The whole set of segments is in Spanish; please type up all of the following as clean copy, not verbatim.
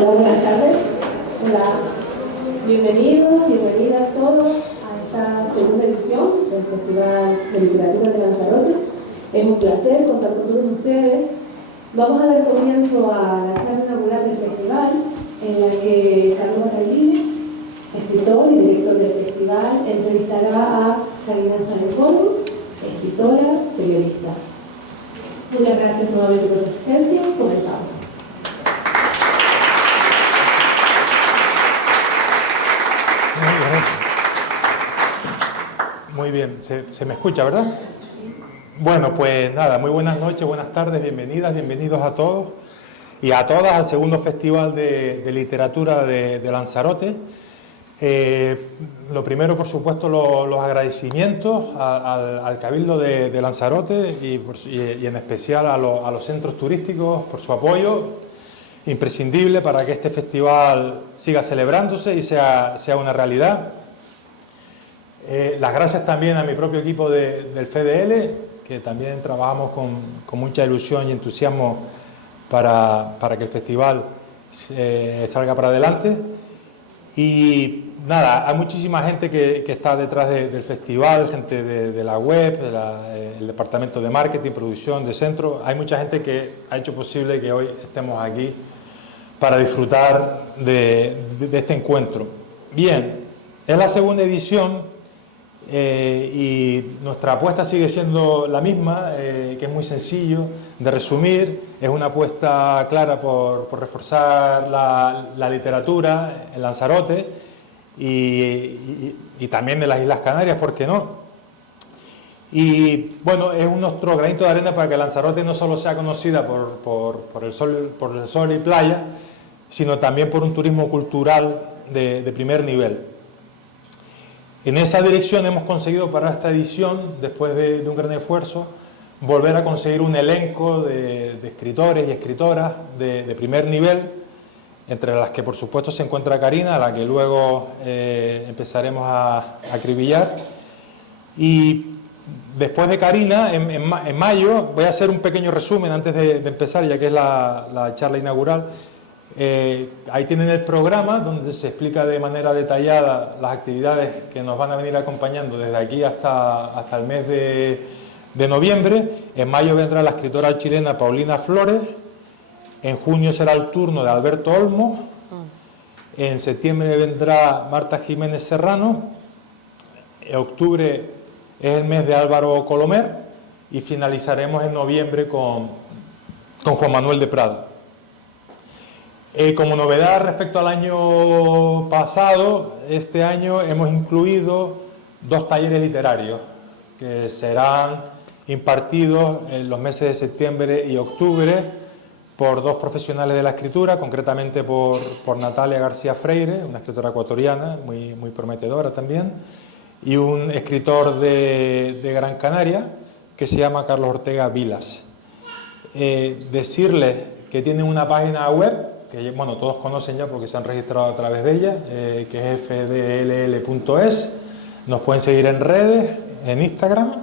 Hola, buenas tardes. Hola. Bienvenidos, bienvenidas todos a esta segunda edición del Festival de Literatura de Lanzarote. Es un placer contar con todos ustedes. Vamos a dar comienzo a la charla inaugural del festival, en la que Carlos Bataglini, escritor y director del festival, entrevistará a Karina Sáenz Borgo, escritora, periodista. Muchas gracias nuevamente por su asistencia. Comenzamos. Muy bien, se me escucha, ¿verdad? Bueno, pues nada, muy buenas noches, buenas tardes, bienvenidas, bienvenidos a todos y a todas al segundo Festival de Literatura de Lanzarote. Lo primero, por supuesto, los agradecimientos al Cabildo de Lanzarote y en especial a los centros turísticos por su apoyo imprescindible para que este festival siga celebrándose y sea una realidad. Las gracias también a mi propio equipo del FDL, que también trabajamos con mucha ilusión y entusiasmo para que el festival salga para adelante. Y nada, hay muchísima gente que está detrás del festival, gente de la web, el departamento de marketing, producción, de centro. Hay mucha gente que ha hecho posible que hoy estemos aquí para disfrutar de este encuentro. Bien, es la segunda edición. Y nuestra apuesta sigue siendo la misma, que es muy sencillo de resumir. Es una apuesta clara por reforzar la literatura en Lanzarote y también en las Islas Canarias, ¿por qué no? Y bueno, es nuestro granito de arena para que Lanzarote no solo sea conocida por el sol y playa, sino también por un turismo cultural de primer nivel. En esa dirección hemos conseguido para esta edición, después de un gran esfuerzo, volver a conseguir un elenco de escritores y escritoras de primer nivel, entre las que por supuesto se encuentra Karina, a la que luego empezaremos a acribillar. Y después de Karina, en mayo, voy a hacer un pequeño resumen antes de empezar, ya que es la charla inaugural. Ahí tienen el programa donde se explica de manera detallada las actividades que nos van a venir acompañando desde aquí hasta el mes de noviembre. En mayo vendrá la escritora chilena Paulina Flores, en junio será el turno de Alberto Olmo, en septiembre vendrá Marta Jiménez Serrano, en octubre es el mes de Álvaro Colomer y finalizaremos en noviembre con Juan Manuel de Prada. Como novedad respecto al año pasado, este año hemos incluido 2 talleres literarios que serán impartidos en los meses de septiembre y octubre por 2 profesionales de la escritura, concretamente por Natalia García Freire, una escritora ecuatoriana muy prometedora también, y un escritor de Gran Canaria que se llama Carlos Ortega Vilas. Decirles que tienen una página web que bueno, todos conocen ya porque se han registrado a través de ella, que es fdll.es. Nos pueden seguir en redes, en Instagram.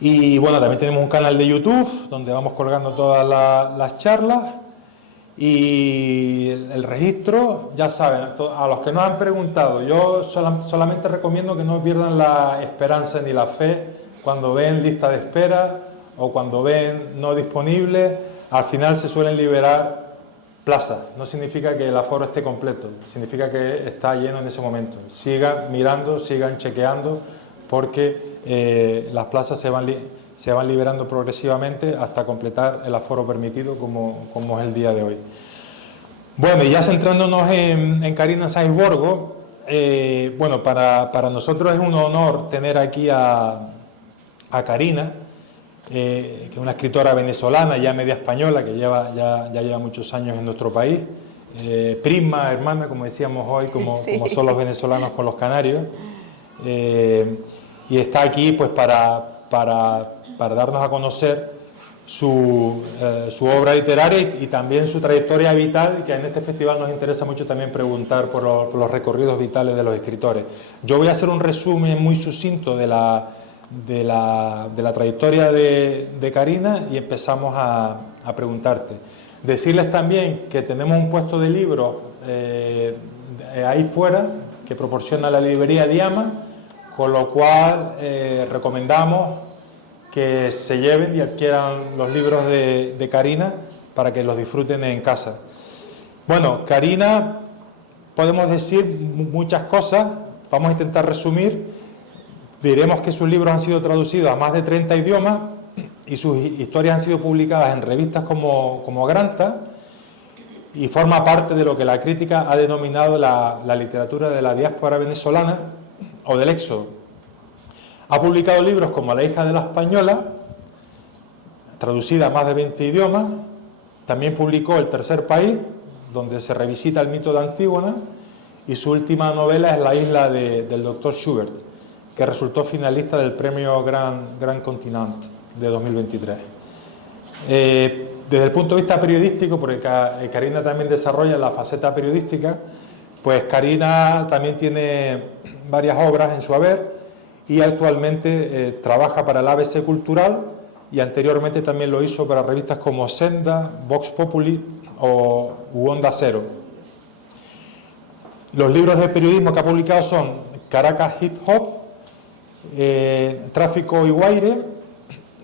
Y bueno, también tenemos un canal de YouTube donde vamos colgando todas las charlas. Y el registro, ya saben, a los que nos han preguntado, yo solamente recomiendo que no pierdan la esperanza ni la fe cuando ven lista de espera o cuando ven no disponible. Al final se suelen liberar plaza, no significa que el aforo esté completo, significa que está lleno en ese momento. Sigan mirando, sigan chequeando, porque las plazas se van liberando progresivamente hasta completar el aforo permitido, como es el día de hoy. Bueno, y ya centrándonos en Karina Sáenz Borgo, bueno, para nosotros es un honor tener aquí a Karina, que es una escritora venezolana, ya media española, que ya lleva muchos años en nuestro país, prima, hermana, como decíamos hoy, como son los venezolanos con los canarios, y está aquí pues para darnos a conocer su obra literaria y también su trayectoria vital, que en este festival nos interesa mucho también preguntar por los recorridos vitales de los escritores. Yo voy a hacer un resumen muy sucinto de la trayectoria de Karina y empezamos a preguntarte. Decirles también que tenemos un puesto de libros ahí fuera que proporciona la librería Diama, con lo cual recomendamos que se lleven y adquieran los libros de Karina para que los disfruten en casa. Bueno, Karina, podemos decir muchas cosas, vamos a intentar resumir. Diremos que sus libros han sido traducidos a más de 30 idiomas y sus historias han sido publicadas en revistas como Granta, y forma parte de lo que la crítica ha denominado la literatura de la diáspora venezolana o del éxodo. Ha publicado libros como La hija de la española, traducida a más de 20 idiomas. También publicó El tercer país, donde se revisita el mito de Antígona, y su última novela es La isla del doctor Schubert, que resultó finalista del premio Gran Continent de 2023. Desde el punto de vista periodístico, porque Karina también desarrolla la faceta periodística, pues Karina también tiene varias obras en su haber y actualmente trabaja para el ABC Cultural, y anteriormente también lo hizo para revistas como Senda, Vox Populi o Onda Cero. Los libros de periodismo que ha publicado son Caracas Hip Hop, Tráfico y Guaire,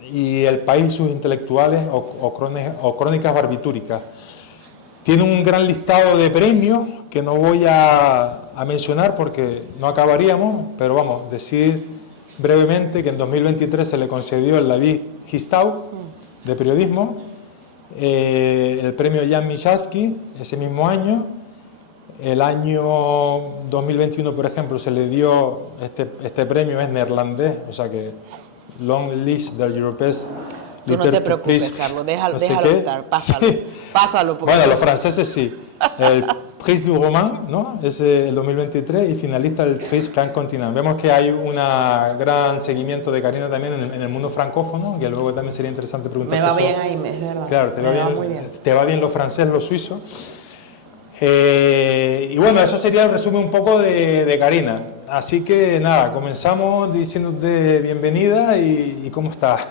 y El país y sus intelectuales o Crónicas barbitúricas. Tiene un gran listado de premios que no voy a mencionar porque no acabaríamos, pero vamos, decir brevemente que en 2023 se le concedió el David Gistau de periodismo, el premio Jan Michalski ese mismo año. El año 2021, por ejemplo, se le dio, este premio es neerlandés, o sea que Long List del Europees. Tú no te preocupes, Carlos, déjalo estar, pásalo, sí. Pásalo. Bueno, los franceses sí. El Prix du Roman, ¿no? Es el 2023 y finalista del Prix Grand Continent. Vemos que hay un gran seguimiento de Karina también en el mundo francófono, que luego también sería interesante preguntar. Me va bien ahí, es verdad. Claro, te va bien lo francés, lo suizo. Y bueno, eso sería el resumen un poco de Karina. Así que nada, comenzamos diciéndote bienvenida y cómo estás.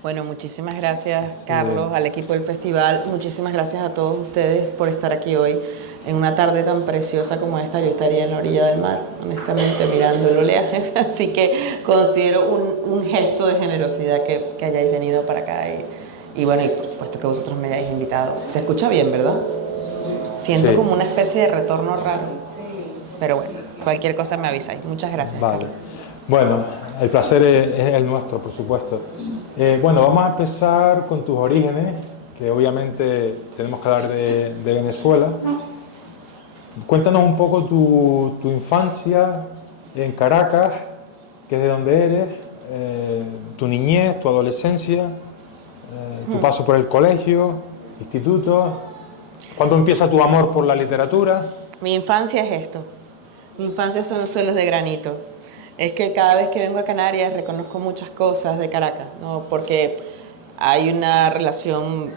Bueno, muchísimas gracias, Carlos, al equipo del festival. Muchísimas gracias a todos ustedes por estar aquí hoy. En una tarde tan preciosa como esta, yo estaría en la orilla del mar, honestamente, mirando el oleaje. Así que considero un gesto de generosidad que hayáis venido para acá. Y bueno, y por supuesto que vosotros me hayáis invitado. Se escucha bien, ¿verdad? Siento sí, como una especie de retorno raro. Pero bueno, cualquier cosa me avisáis. Muchas gracias. Vale. Carlos. Bueno, el placer es el nuestro, por supuesto. Bueno, vamos a empezar con tus orígenes, que obviamente tenemos que hablar de Venezuela. Cuéntanos un poco tu infancia en Caracas, que es de donde eres, tu niñez, tu adolescencia, tu paso por el colegio, instituto. ¿Cuándo empieza tu amor por la literatura? Mi infancia es esto. Mi infancia son los suelos de granito. Es que cada vez que vengo a Canarias reconozco muchas cosas de Caracas, ¿no? Porque hay una relación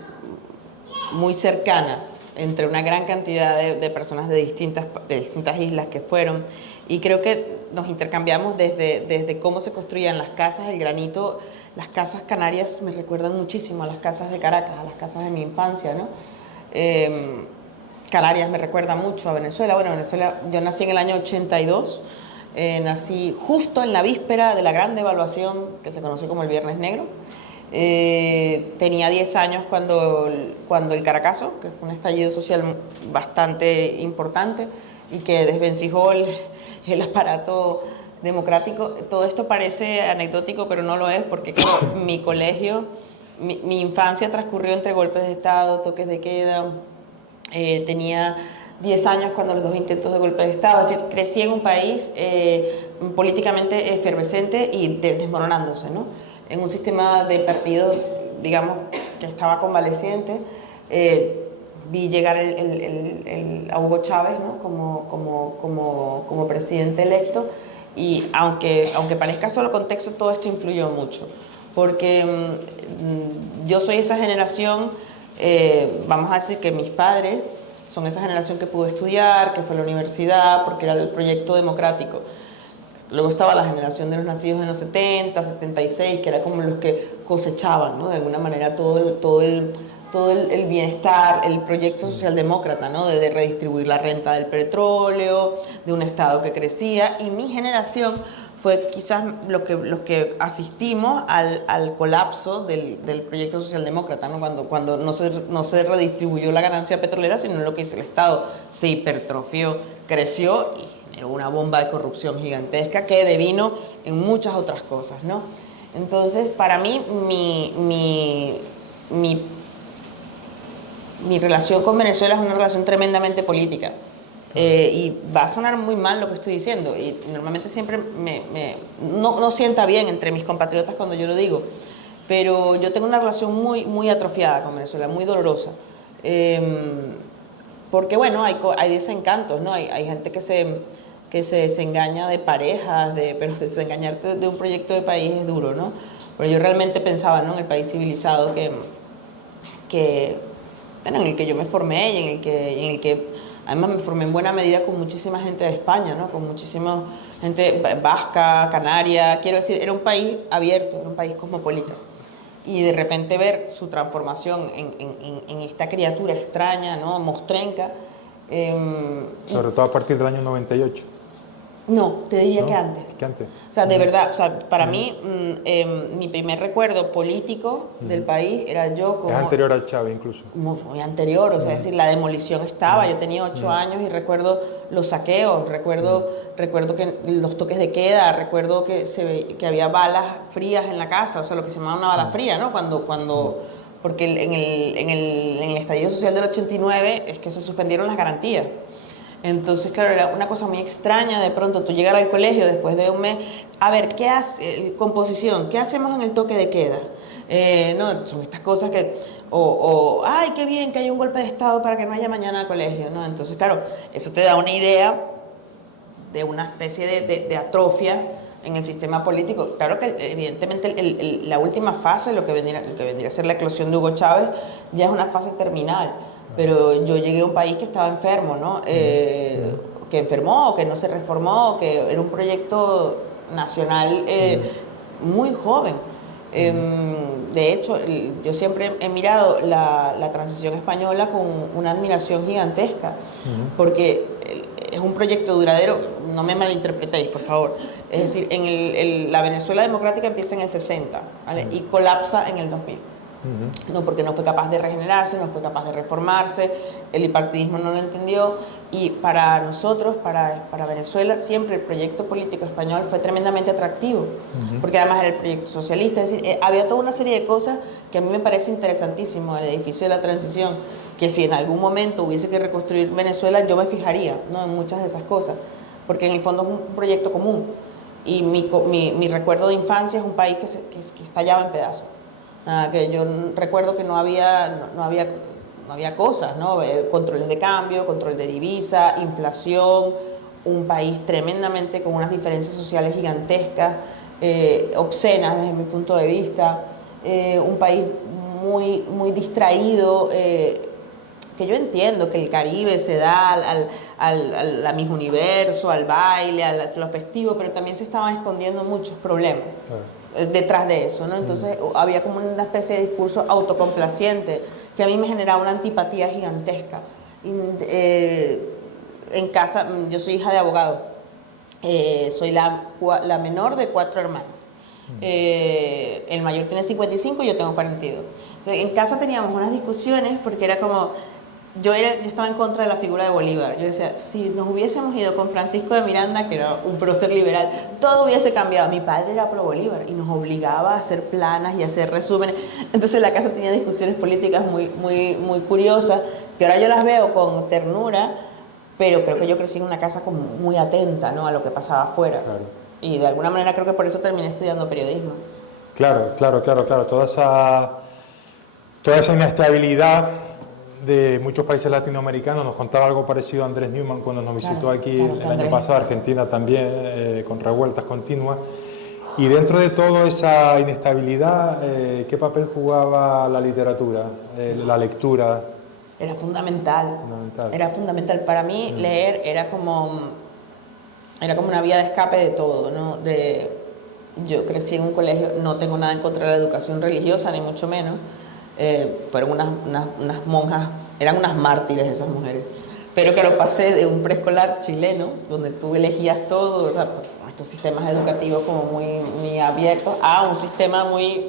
muy cercana entre una gran cantidad de personas de distintas islas que fueron, y creo que nos intercambiamos desde cómo se construían las casas, el granito. Las casas canarias me recuerdan muchísimo a las casas de Caracas, a las casas de mi infancia, ¿no? Canarias me recuerda mucho a Venezuela. Bueno, Venezuela, yo nací en el año 82, nací justo en la víspera de la gran devaluación que se conoció como el Viernes Negro. Tenía 10 años cuando el Caracazo, que fue un estallido social bastante importante y que desvencijó el aparato democrático. Todo esto parece anecdótico, pero no lo es, porque claro, mi colegio, mi infancia transcurrió entre golpes de Estado, toques de queda. Tenía 10 años cuando los 2 intentos de golpe de Estado. Es decir, crecí en un país políticamente efervescente y desmoronándose, ¿no? En un sistema de partidos, digamos, que estaba convaleciente. Vi llegar a Hugo Chávez, ¿no? como presidente electo, y aunque parezca solo contexto, todo esto influyó mucho, porque yo soy esa generación, vamos a decir que mis padres son esa generación que pudo estudiar, que fue a la universidad, porque era del proyecto democrático. Luego estaba la generación de los nacidos en los 70, 76, que era como los que cosechaban, ¿no? De alguna manera todo todo el bienestar, el proyecto socialdemócrata, ¿no? De redistribuir la renta del petróleo, de un Estado que crecía, y mi generación fue quizás los que asistimos al colapso del proyecto socialdemócrata, ¿no? Cuando no se redistribuyó la ganancia petrolera, sino lo que hizo el Estado, se hipertrofió, creció y generó una bomba de corrupción gigantesca que devino en muchas otras cosas, ¿no? Entonces, para mí, mi relación con Venezuela es una relación tremendamente política. Y va a sonar muy mal lo que estoy diciendo, y normalmente siempre no sienta bien entre mis compatriotas cuando yo lo digo, pero yo tengo una relación muy atrofiada con Venezuela, muy dolorosa. Porque bueno, hay desencantos, ¿no? Hay gente que se desengaña de parejas, pero desengañarte de un proyecto de país es duro, ¿no? Pero yo realmente pensaba, ¿no? En el país civilizado bueno, en el que yo me formé y en el que además me formé en buena medida con muchísima gente de España, ¿no? Con muchísima gente vasca, canaria, quiero decir, era un país abierto, era un país cosmopolita. Y de repente ver su transformación en esta criatura extraña, ¿no? Mostrenca. Sobre todo a partir del año 98. No, te diría ¿No? que antes. Que antes. O sea, de verdad, o sea, para mí, mi primer recuerdo político del país era yo como... Es anterior a Chávez incluso. Muy anterior, o sea, es decir, la demolición estaba, yo tenía 8 años y recuerdo los saqueos, recuerdo que los toques de queda, recuerdo que había balas frías en la casa, o sea, lo que se llamaba una bala fría, ¿no? Porque en el estallido social del 89 es que se suspendieron las garantías. Entonces, claro, era una cosa muy extraña de pronto tú llegar al colegio después de un mes, a ver, ¿qué hace? Composición, ¿qué hacemos en el toque de queda? No, son estas cosas que, ay, qué bien que hay un golpe de Estado para que no haya mañana colegio, ¿no? Entonces, claro, eso te da una idea de una especie de atrofia en el sistema político. Claro que evidentemente la última fase, lo que vendría a ser la eclosión de Hugo Chávez, ya es una fase terminal. Pero yo llegué a un país que estaba enfermo, ¿no? Que enfermó, que no se reformó, que era un proyecto nacional muy joven. De hecho, yo siempre he mirado la transición española con una admiración gigantesca, porque es un proyecto duradero, no me malinterpretéis, por favor. Es decir, la Venezuela democrática empieza en el 60, ¿vale? Y colapsa en el 2000. No, porque no fue capaz de regenerarse, no fue capaz de reformarse, el bipartidismo no lo entendió, y para nosotros, para Venezuela, siempre el proyecto político español fue tremendamente atractivo, porque además era el proyecto socialista, es decir, había toda una serie de cosas que a mí me parece interesantísimo, el edificio de la transición, que si en algún momento hubiese que reconstruir Venezuela, yo me fijaría, ¿no? En muchas de esas cosas, porque en el fondo es un proyecto común, y mi recuerdo de infancia es un país que estallaba en pedazos. Que yo recuerdo que no había cosas, ¿no? Controles de cambio, control de divisa, inflación, un país tremendamente con unas diferencias sociales gigantescas, obscenas desde mi punto de vista, un país muy distraído, que yo entiendo que el Caribe se da al mismo universo, al baile, a lo festivo, pero también se estaban escondiendo muchos problemas detrás de eso, ¿no? Entonces había como una especie de discurso autocomplaciente que a mí me generaba una antipatía gigantesca. En casa, yo soy hija de abogado, soy la menor de 4 hermanos. El mayor tiene 55 y yo tengo 42. O sea, en casa teníamos unas discusiones porque era como... Yo estaba en contra de la figura de Bolívar. Yo decía, si nos hubiésemos ido con Francisco de Miranda, que era un prócer liberal, todo hubiese cambiado. Mi padre era pro Bolívar y nos obligaba a hacer planas y a hacer resúmenes. Entonces la casa tenía discusiones políticas muy curiosas, que ahora yo las veo con ternura, pero creo que yo crecí en una casa como muy atenta, ¿no? A lo que pasaba afuera. Claro. Y de alguna manera creo que por eso terminé estudiando periodismo. Claro. Toda esa inestabilidad de muchos países latinoamericanos, nos contaba algo parecido a Andrés Newman cuando nos visitó aquí el año pasado, Argentina también, con revueltas continuas. Y dentro de toda esa inestabilidad, ¿qué papel jugaba la literatura, la lectura? Era fundamental. Era fundamental. Para mí leer era como una vía de escape de todo, ¿no? Yo crecí en un colegio, no tengo nada en contra de la educación religiosa, ni mucho menos, Fueron unas monjas, eran unas mártires esas mujeres. Pero claro, pasé de un preescolar chileno, donde tú elegías todo, o sea, estos sistemas educativos como muy abiertos, a un sistema muy...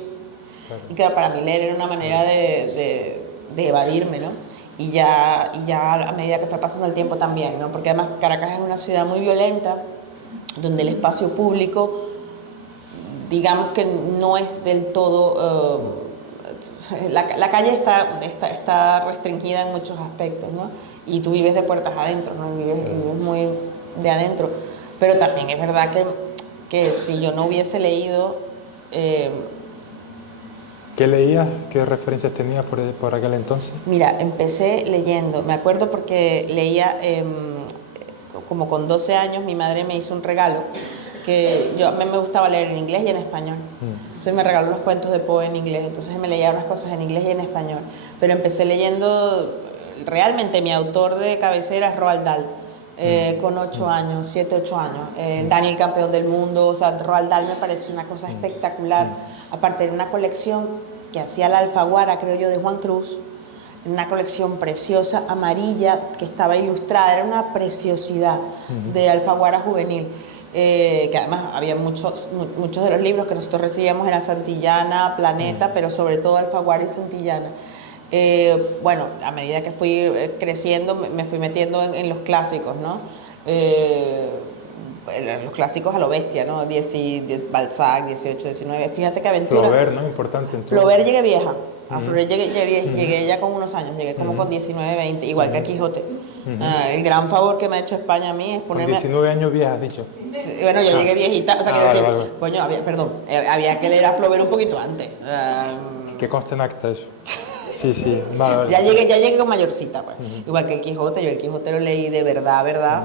Y claro, para mí leer era una manera de evadirme, ¿no? Y ya a medida que fue pasando el tiempo también, ¿no? Porque además Caracas es una ciudad muy violenta, donde el espacio público, digamos que no es del todo... la calle está restringida en muchos aspectos, ¿no? Y tú vives de puertas adentro, ¿no? Vives muy de adentro. Pero también es verdad que si yo no hubiese leído... ¿Qué leías? ¿Qué referencias tenías por aquel entonces? Mira, empecé leyendo, me acuerdo porque leía, como con 12 años mi madre me hizo un regalo, que a mí me gustaba leer en inglés y en español. Entonces me regaló los cuentos de Poe en inglés, entonces me leía unas cosas en inglés y en español. Pero empecé leyendo, realmente mi autor de cabecera es Roald Dahl. Con 8 años, 7, 8 años. Daniel, campeón del mundo, o sea, Roald Dahl me pareció una cosa espectacular. Aparte de una colección que hacía la Alfaguara, creo yo, de Juan Cruz, una colección preciosa, amarilla, que estaba ilustrada, era una preciosidad de Alfaguara juvenil. Que además había muchos de los libros que nosotros recibíamos en Santillana, Planeta, pero sobre todo Alfaguara y Santillana. Bueno, a medida que fui creciendo me fui metiendo en los clásicos, ¿no? Los clásicos a lo bestia, ¿no? Balzac, 18, 19. Fíjate que aventura. Flaubert, ¿no? Importante en todo. Flaubert llegué vieja. A Flaubert llegué ya con unos años, llegué como con 19, 20, igual que a Quijote. El gran favor que me ha hecho España a mí es ponerme... Con 19 años vieja, has dicho. Sí, bueno, yo llegué viejita, o sea, quiero decir, coño, había que leer a Flaubert un poquito antes. ¿Qué consta en acta eso? Sí, vale. Ya llegué con mayorcita, pues. Igual que el Quijote, yo el Quijote lo leí de verdad,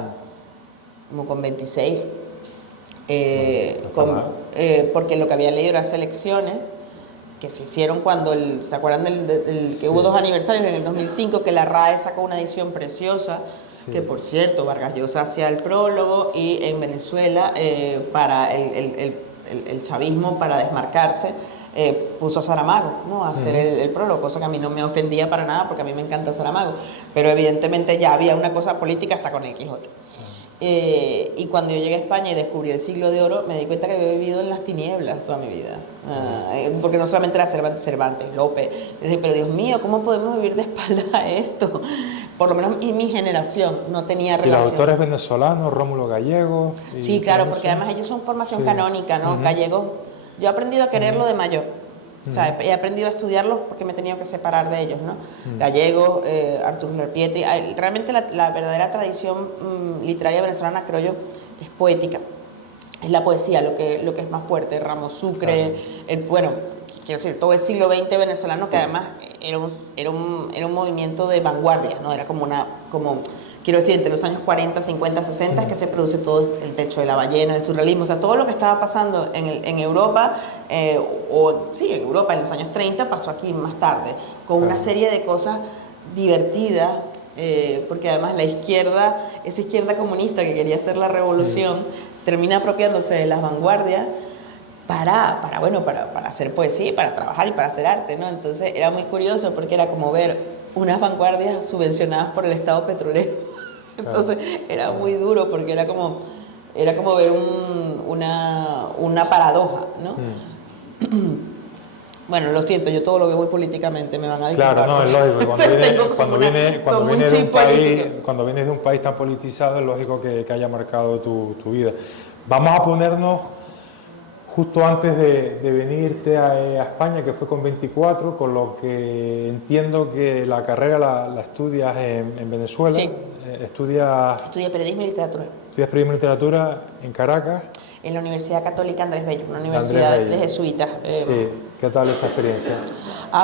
como con 26. Porque lo que había leído eran selecciones que se hicieron cuando, ¿se acuerdan que hubo 2 aniversarios en el 2005, que la RAE sacó una edición preciosa, que por cierto, Vargas Llosa hacía el prólogo, y en Venezuela, para el chavismo, para desmarcarse, puso a Saramago, ¿no? A hacer el prólogo, cosa que a mí no me ofendía para nada, porque a mí me encanta Saramago, pero evidentemente ya había una cosa política hasta con el Quijote. Y cuando yo llegué a España y descubrí el Siglo de Oro, me di cuenta que había vivido en las tinieblas toda mi vida. Porque no solamente era Cervantes, Lope. Pero Dios mío, ¿cómo podemos vivir de espaldas a esto? Por lo menos en mi generación no tenía relación. ¿Y los autores venezolanos, Rómulo Gallego? Sí, claro, porque además ellos son formación canónica, ¿no? Gallego, yo he aprendido a quererlo de mayor. O sea, he aprendido a estudiarlos porque me he tenido que separar de ellos, ¿no? Gallego, Arturo Lerpietri. Realmente la verdadera tradición literaria venezolana, creo yo, es poética. Es la poesía lo que es más fuerte. Ramos Sucre, bueno, quiero decir, todo el siglo XX venezolano, que además era un movimiento de vanguardia, ¿no? Era quiero decir, entre los años 40, 50, 60 es que se produce todo el Techo de la Ballena, el surrealismo, o sea, todo lo que estaba pasando en Europa, en Europa en los años 30 pasó aquí más tarde, con una serie de cosas divertidas, porque además la izquierda, esa izquierda comunista que quería hacer la revolución, termina apropiándose de las vanguardias para hacer poesía, para trabajar y para hacer arte, ¿no? Entonces era muy curioso porque era como ver unas vanguardias subvencionadas por el Estado petrolero. Entonces era muy duro porque era como ver una paradoja, ¿no? Bueno, lo siento, yo todo lo veo muy políticamente, me van a disculpar. Claro, no, es lógico. Cuando vienes de un país tan politizado, es lógico que haya marcado tu vida. Vamos a ponernos justo antes de venirte a España, que fue con 24, con lo que entiendo que la carrera la estudias en Venezuela. Sí. Estudié periodismo y literatura. Estudias periodismo y literatura en Caracas. En la Universidad Católica Andrés Bello, una universidad de jesuitas. Sí, ¿qué tal esa experiencia?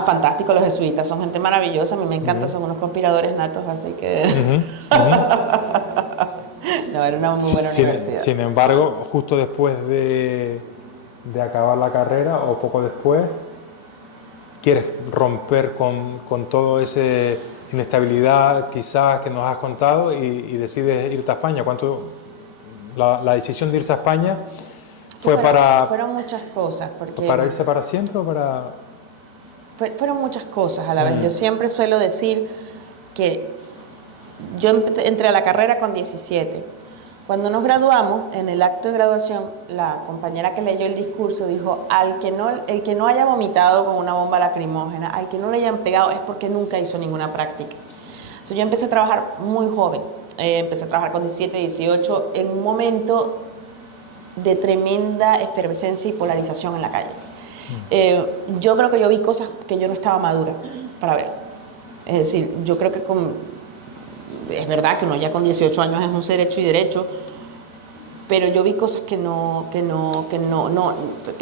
Fantástico, los jesuitas, son gente maravillosa, a mí me encanta, son unos conspiradores natos, así que... No, era una muy buena universidad. Sin embargo, justo después de acabar la carrera o poco después, quieres romper con todo esa inestabilidad quizás que nos has contado y decides irte a España. La decisión de irse a España fueron muchas cosas. Porque ¿para irse para siempre o para...? fueron muchas cosas a la vez. Yo siempre suelo decir que yo entré a la carrera con 17. Cuando nos graduamos, en el acto de graduación, la compañera que leyó el discurso dijo, el que no haya vomitado con una bomba lacrimógena, al que no le hayan pegado, es porque nunca hizo ninguna práctica. Entonces, yo empecé a trabajar muy joven, empecé a trabajar con 17, 18, en un momento de tremenda efervescencia y polarización en la calle. Yo creo que yo vi cosas que yo no estaba madura para ver. Es decir, yo creo que es verdad que uno ya con 18 años es un ser hecho y derecho, pero yo vi cosas que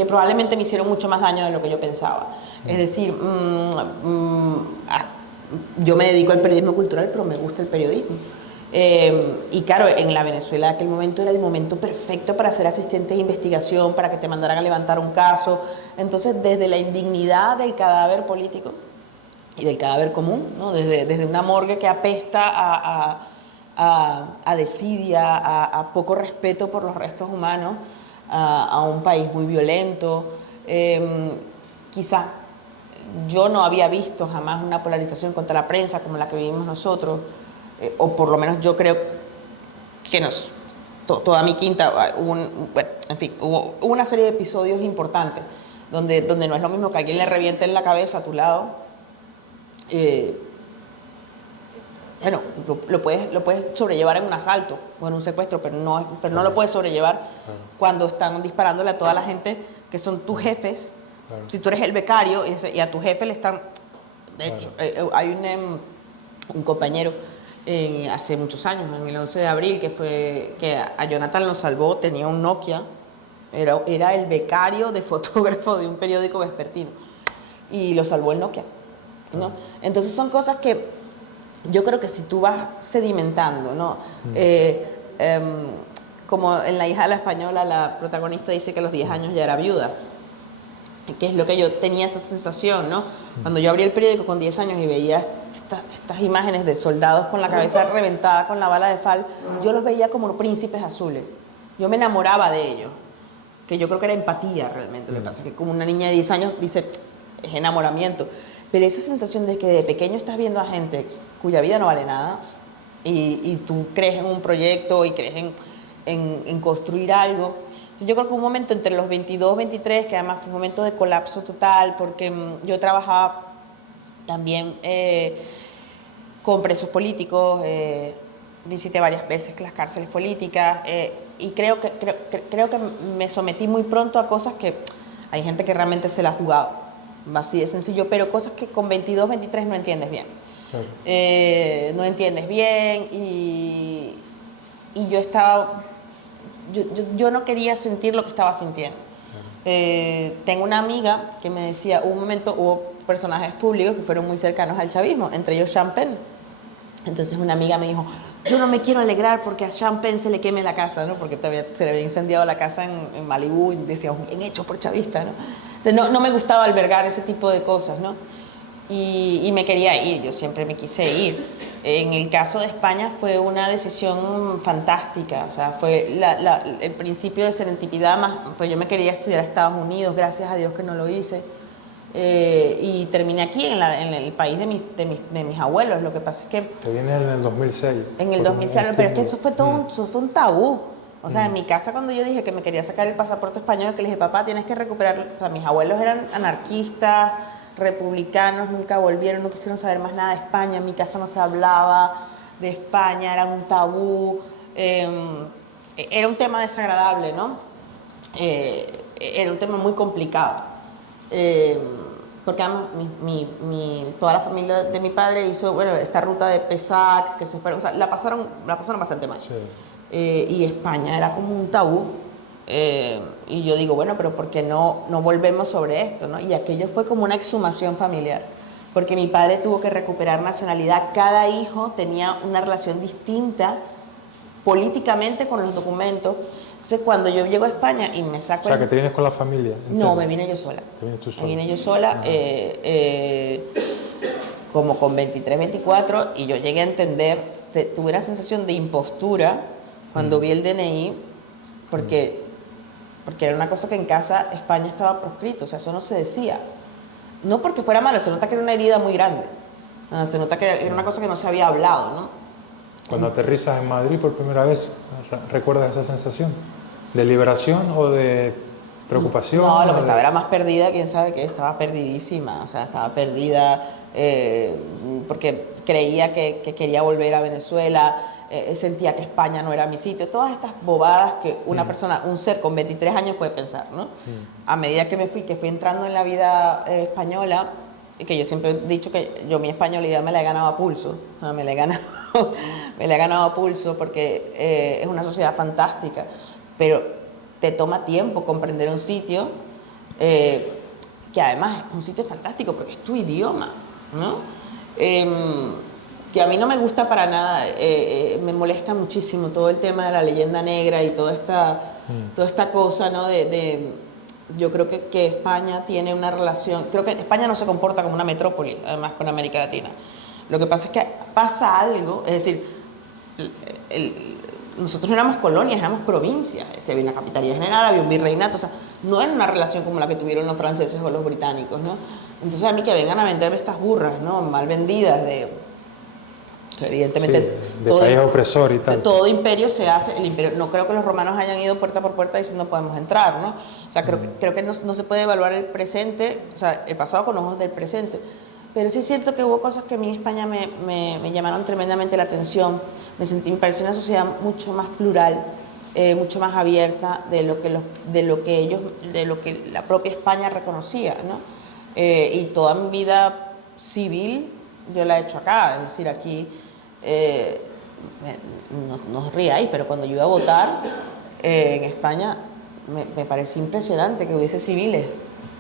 probablemente me hicieron mucho más daño de lo que yo pensaba. Es decir, yo me dedico al periodismo cultural, pero me gusta el periodismo. Y claro, en la Venezuela de aquel momento era el momento perfecto para ser asistente de investigación, para que te mandaran a levantar un caso. Entonces, desde la indignidad del cadáver político y del cadáver común, ¿no? Desde una morgue que apesta a desidia, a poco respeto por los restos humanos, a un país muy violento. Quizá yo no había visto jamás una polarización contra la prensa como la que vivimos nosotros, o por lo menos yo creo que toda mi quinta, en fin, hubo una serie de episodios importantes donde no es lo mismo que alguien le reviente en la cabeza a tu lado. Bueno, lo puedes sobrellevar en un asalto o en un secuestro, pero no lo puedes sobrellevar cuando están disparándole a toda la gente que son tus jefes. Si tú eres el becario y a tu jefe le están... De hecho, hay un compañero hace muchos años, en el 11 de abril, que a Jonathan lo salvó, tenía un Nokia, era el becario de fotógrafo de un periódico vespertino y lo salvó el Nokia, ¿no? Entonces son cosas que yo creo que si tú vas sedimentando, ¿no? Como en La hija de la española, la protagonista dice que a los 10 años ya era viuda, que es lo que yo tenía esa sensación, ¿no? Cuando yo abrí el periódico con 10 años y veía estas imágenes de soldados con la cabeza reventada con la bala de Fal, yo los veía como príncipes azules. Yo me enamoraba de ellos, que yo creo que era empatía realmente. Lo que pasa es que como una niña de 10 años dice, es enamoramiento. Pero esa sensación de que de pequeño estás viendo a gente cuya vida no vale nada y tú crees en un proyecto y crees en construir algo. Yo creo que un momento entre los 22, 23, que además fue un momento de colapso total, porque yo trabajaba también con presos políticos, visité varias veces las cárceles políticas y creo que me sometí muy pronto a cosas que hay gente que realmente se la ha jugado, así de sencillo, pero cosas que con 22, 23 no entiendes bien. Claro. No entiendes bien y yo estaba... Yo no quería sentir lo que estaba sintiendo. Claro. Tengo una amiga que me decía, hubo personajes públicos que fueron muy cercanos al chavismo, entre ellos Sean Penn. Entonces una amiga me dijo, yo no me quiero alegrar porque a Sean Penn se le queme la casa, ¿no? Porque se le había incendiado la casa en Malibú y decíamos, bien hecho por chavista, ¿no? O sea, no me gustaba albergar ese tipo de cosas, ¿no? Y me quería ir, yo siempre me quise ir. En el caso de España fue una decisión fantástica, o sea, fue el principio de serendipidad más, pues yo me quería estudiar a Estados Unidos, gracias a Dios que no lo hice, y terminé aquí en el país de mis abuelos. Lo que pasa es que... Te vienes en el 2006. En el 2006, pero es que eso fue todo eso fue un tabú. O sea, en mi casa cuando yo dije que me quería sacar el pasaporte español, que le dije, papá, tienes que recuperar, o sea, mis abuelos eran anarquistas, republicanos, nunca volvieron, no quisieron saber más nada de España, en mi casa no se hablaba de España, era un tabú, era un tema desagradable, ¿no? Era un tema muy complicado, porque además toda la familia de mi padre hizo, bueno, esta ruta de PESAC, que se fueron, o sea, la pasaron bastante mal. Sí. Y España era como un tabú. Y yo digo, bueno, pero ¿por qué no volvemos sobre esto, ¿no? Y aquello fue como una exhumación familiar, porque mi padre tuvo que recuperar nacionalidad. Cada hijo tenía una relación distinta políticamente con los documentos. Entonces, cuando yo llego a España y me saco... O sea, que te vienes con la familia. ¿Entiendes? No, me vine yo sola. ¿Te vienes tú sola? Me vine yo sola, como con 23, 24, y yo llegué a entender, tuve una sensación de impostura cuando vi el DNI, porque era una cosa que en casa España estaba proscrito, o sea, eso no se decía. no porque fuera malo, se nota que era una herida muy grande. Se nota que era una cosa que no se había hablado, ¿no? Cuando aterrizas en Madrid por primera vez, ¿recuerdas esa sensación? ¿De liberación o de preocupación? No, lo que estaba era más perdida, quién sabe qué, estaba perdidísima, o sea, estaba perdida porque creía que quería volver a Venezuela, sentía que España no era mi sitio, todas estas bobadas que una persona, un ser con 23 años puede pensar, ¿no? A medida que fui entrando en la vida española, y que yo siempre he dicho que yo mi españolidad me la he ganado a pulso, ¿no? Me la he ganado a pulso porque es una sociedad fantástica, pero te toma tiempo comprender un sitio que además es un sitio fantástico porque es tu idioma, ¿no? Que a mí no me gusta para nada, me molesta muchísimo todo el tema de la leyenda negra y toda esta cosa, ¿no? Yo creo que España tiene una relación, creo que España no se comporta como una metrópoli, además con América Latina. Lo que pasa es que pasa algo, es decir, nosotros no éramos colonias, éramos provincias, se había una capitalía general, había un virreinato, o sea, no era una relación como la que tuvieron los franceses o los británicos, ¿no? Entonces a mí que vengan a venderme estas burras, ¿no? Mal vendidas evidentemente sí, de país opresor y tal. Todo imperio se hace, el imperio, no creo que los romanos hayan ido puerta por puerta diciendo no podemos entrar, ¿no? O sea, creo que no se puede evaluar el presente, o sea, el pasado con ojos del presente. Pero sí es cierto que hubo cosas que a mí en España me llamaron tremendamente la atención. Me pareció una sociedad mucho más plural, mucho más abierta de lo que la propia España reconocía, ¿no? Y toda mi vida civil yo la he hecho acá, es decir, aquí no os ríais, pero cuando yo iba a votar en España me pareció impresionante que hubiese civiles,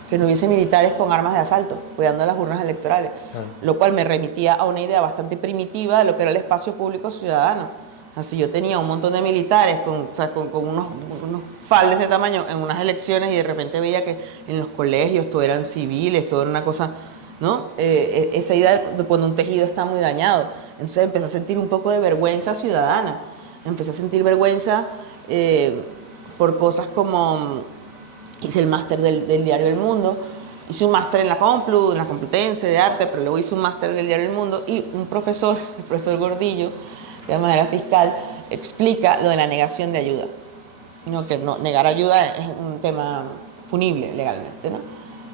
que no hubiese militares con armas de asalto cuidando las urnas electorales, lo cual me remitía a una idea bastante primitiva de lo que era el espacio público ciudadano. Así yo tenía un montón de militares con unos faldes de tamaño en unas elecciones y de repente veía que en los colegios todo eran civiles, todo era una cosa, ¿no? Esa idea de cuando un tejido está muy dañado. Entonces empecé a sentir un poco de vergüenza ciudadana, empecé a sentir vergüenza por cosas como hice el máster del diario El Mundo, hice un máster en la Complutense de arte, pero luego hice un máster del diario El Mundo y un profesor, el profesor Gordillo, que además era fiscal, explica lo de la negación de ayuda, ¿no? Que negar ayuda es un tema punible legalmente, ¿no?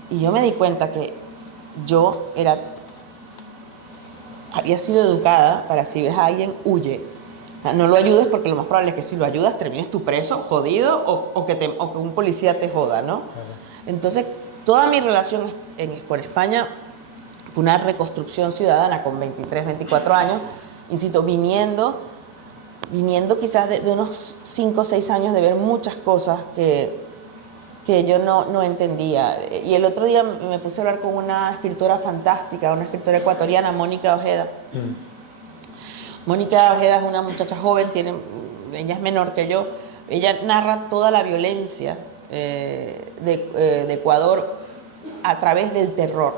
Y yo me di cuenta que yo había sido educada para si ves a alguien, huye. O sea, no lo ayudes porque lo más probable es que si lo ayudas termines tú preso, jodido o que un policía te joda, ¿no? Entonces, toda mi relación con España fue una reconstrucción ciudadana con 23, 24 años, insisto, viniendo quizás de unos 5 o 6 años de ver muchas cosas que yo no entendía. Y el otro día me puse a hablar con una escritora fantástica, una escritora ecuatoriana, Mónica Ojeda. Mónica Ojeda es una muchacha joven, ella es menor que yo, ella narra toda la violencia de Ecuador a través del terror,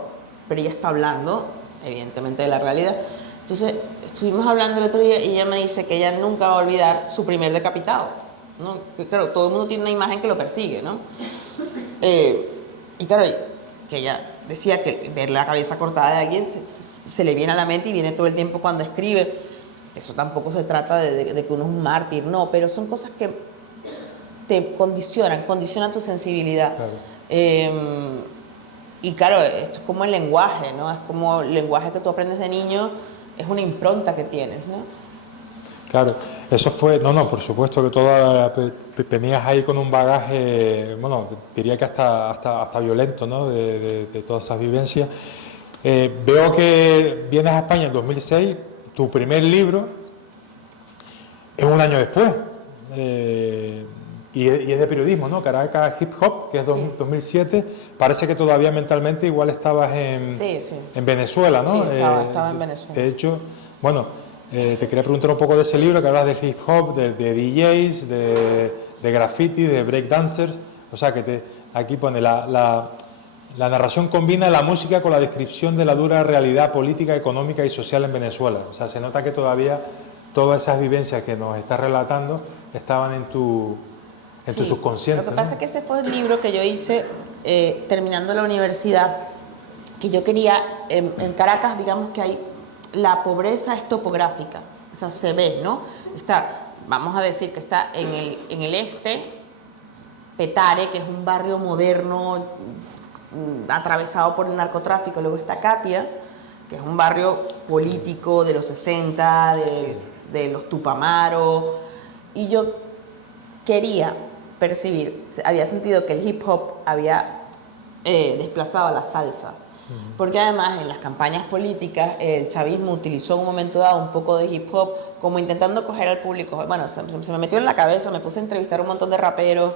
pero ella está hablando, evidentemente, de la realidad. Entonces, estuvimos hablando el otro día y ella me dice que ella nunca va a olvidar su primer decapitado, ¿no? Que, claro, todo el mundo tiene una imagen que lo persigue, ¿no? Y claro, que ella decía que ver la cabeza cortada de alguien se le viene a la mente y viene todo el tiempo cuando escribe. Eso tampoco se trata de que uno es un mártir, no, pero son cosas que te condicionan tu sensibilidad. Claro. Y claro, esto es como el lenguaje, ¿no? Es como el lenguaje que tú aprendes de niño, es una impronta que tienes, ¿no? Claro, eso fue, no, por supuesto que venías ahí con un bagaje, bueno, diría que hasta violento, ¿no? De todas esas vivencias. Veo que vienes a España en 2006, tu primer libro es un año después, y es de periodismo, ¿no? Caracas Hip Hop, que es 2007, parece que todavía mentalmente igual estabas en Venezuela, ¿no? Sí, estaba en Venezuela. De hecho, bueno, te quería preguntar un poco de ese libro que hablas de hip hop, de DJs, de graffiti, de breakdancers, o sea que aquí pone la narración combina la música con la descripción de la dura realidad política, económica y social en Venezuela. O sea, se nota que todavía todas esas vivencias que nos estás relatando estaban en tu subconsciente. Lo que pasa es que ese fue el libro que yo hice terminando la universidad, que yo quería, en Caracas, digamos que hay, la pobreza es topográfica, o sea, se ve, ¿no? Está, vamos a decir que está en el este, Petare, que es un barrio moderno atravesado por el narcotráfico. Luego está Katia, que es un barrio político de los 60, de los Tupamaro. Y yo quería percibir, había sentido que el hip hop había desplazado a la salsa. Porque además en las campañas políticas el chavismo utilizó en un momento dado un poco de hip hop como intentando coger al público. Bueno, se me metió en la cabeza, me puse a entrevistar a un montón de raperos,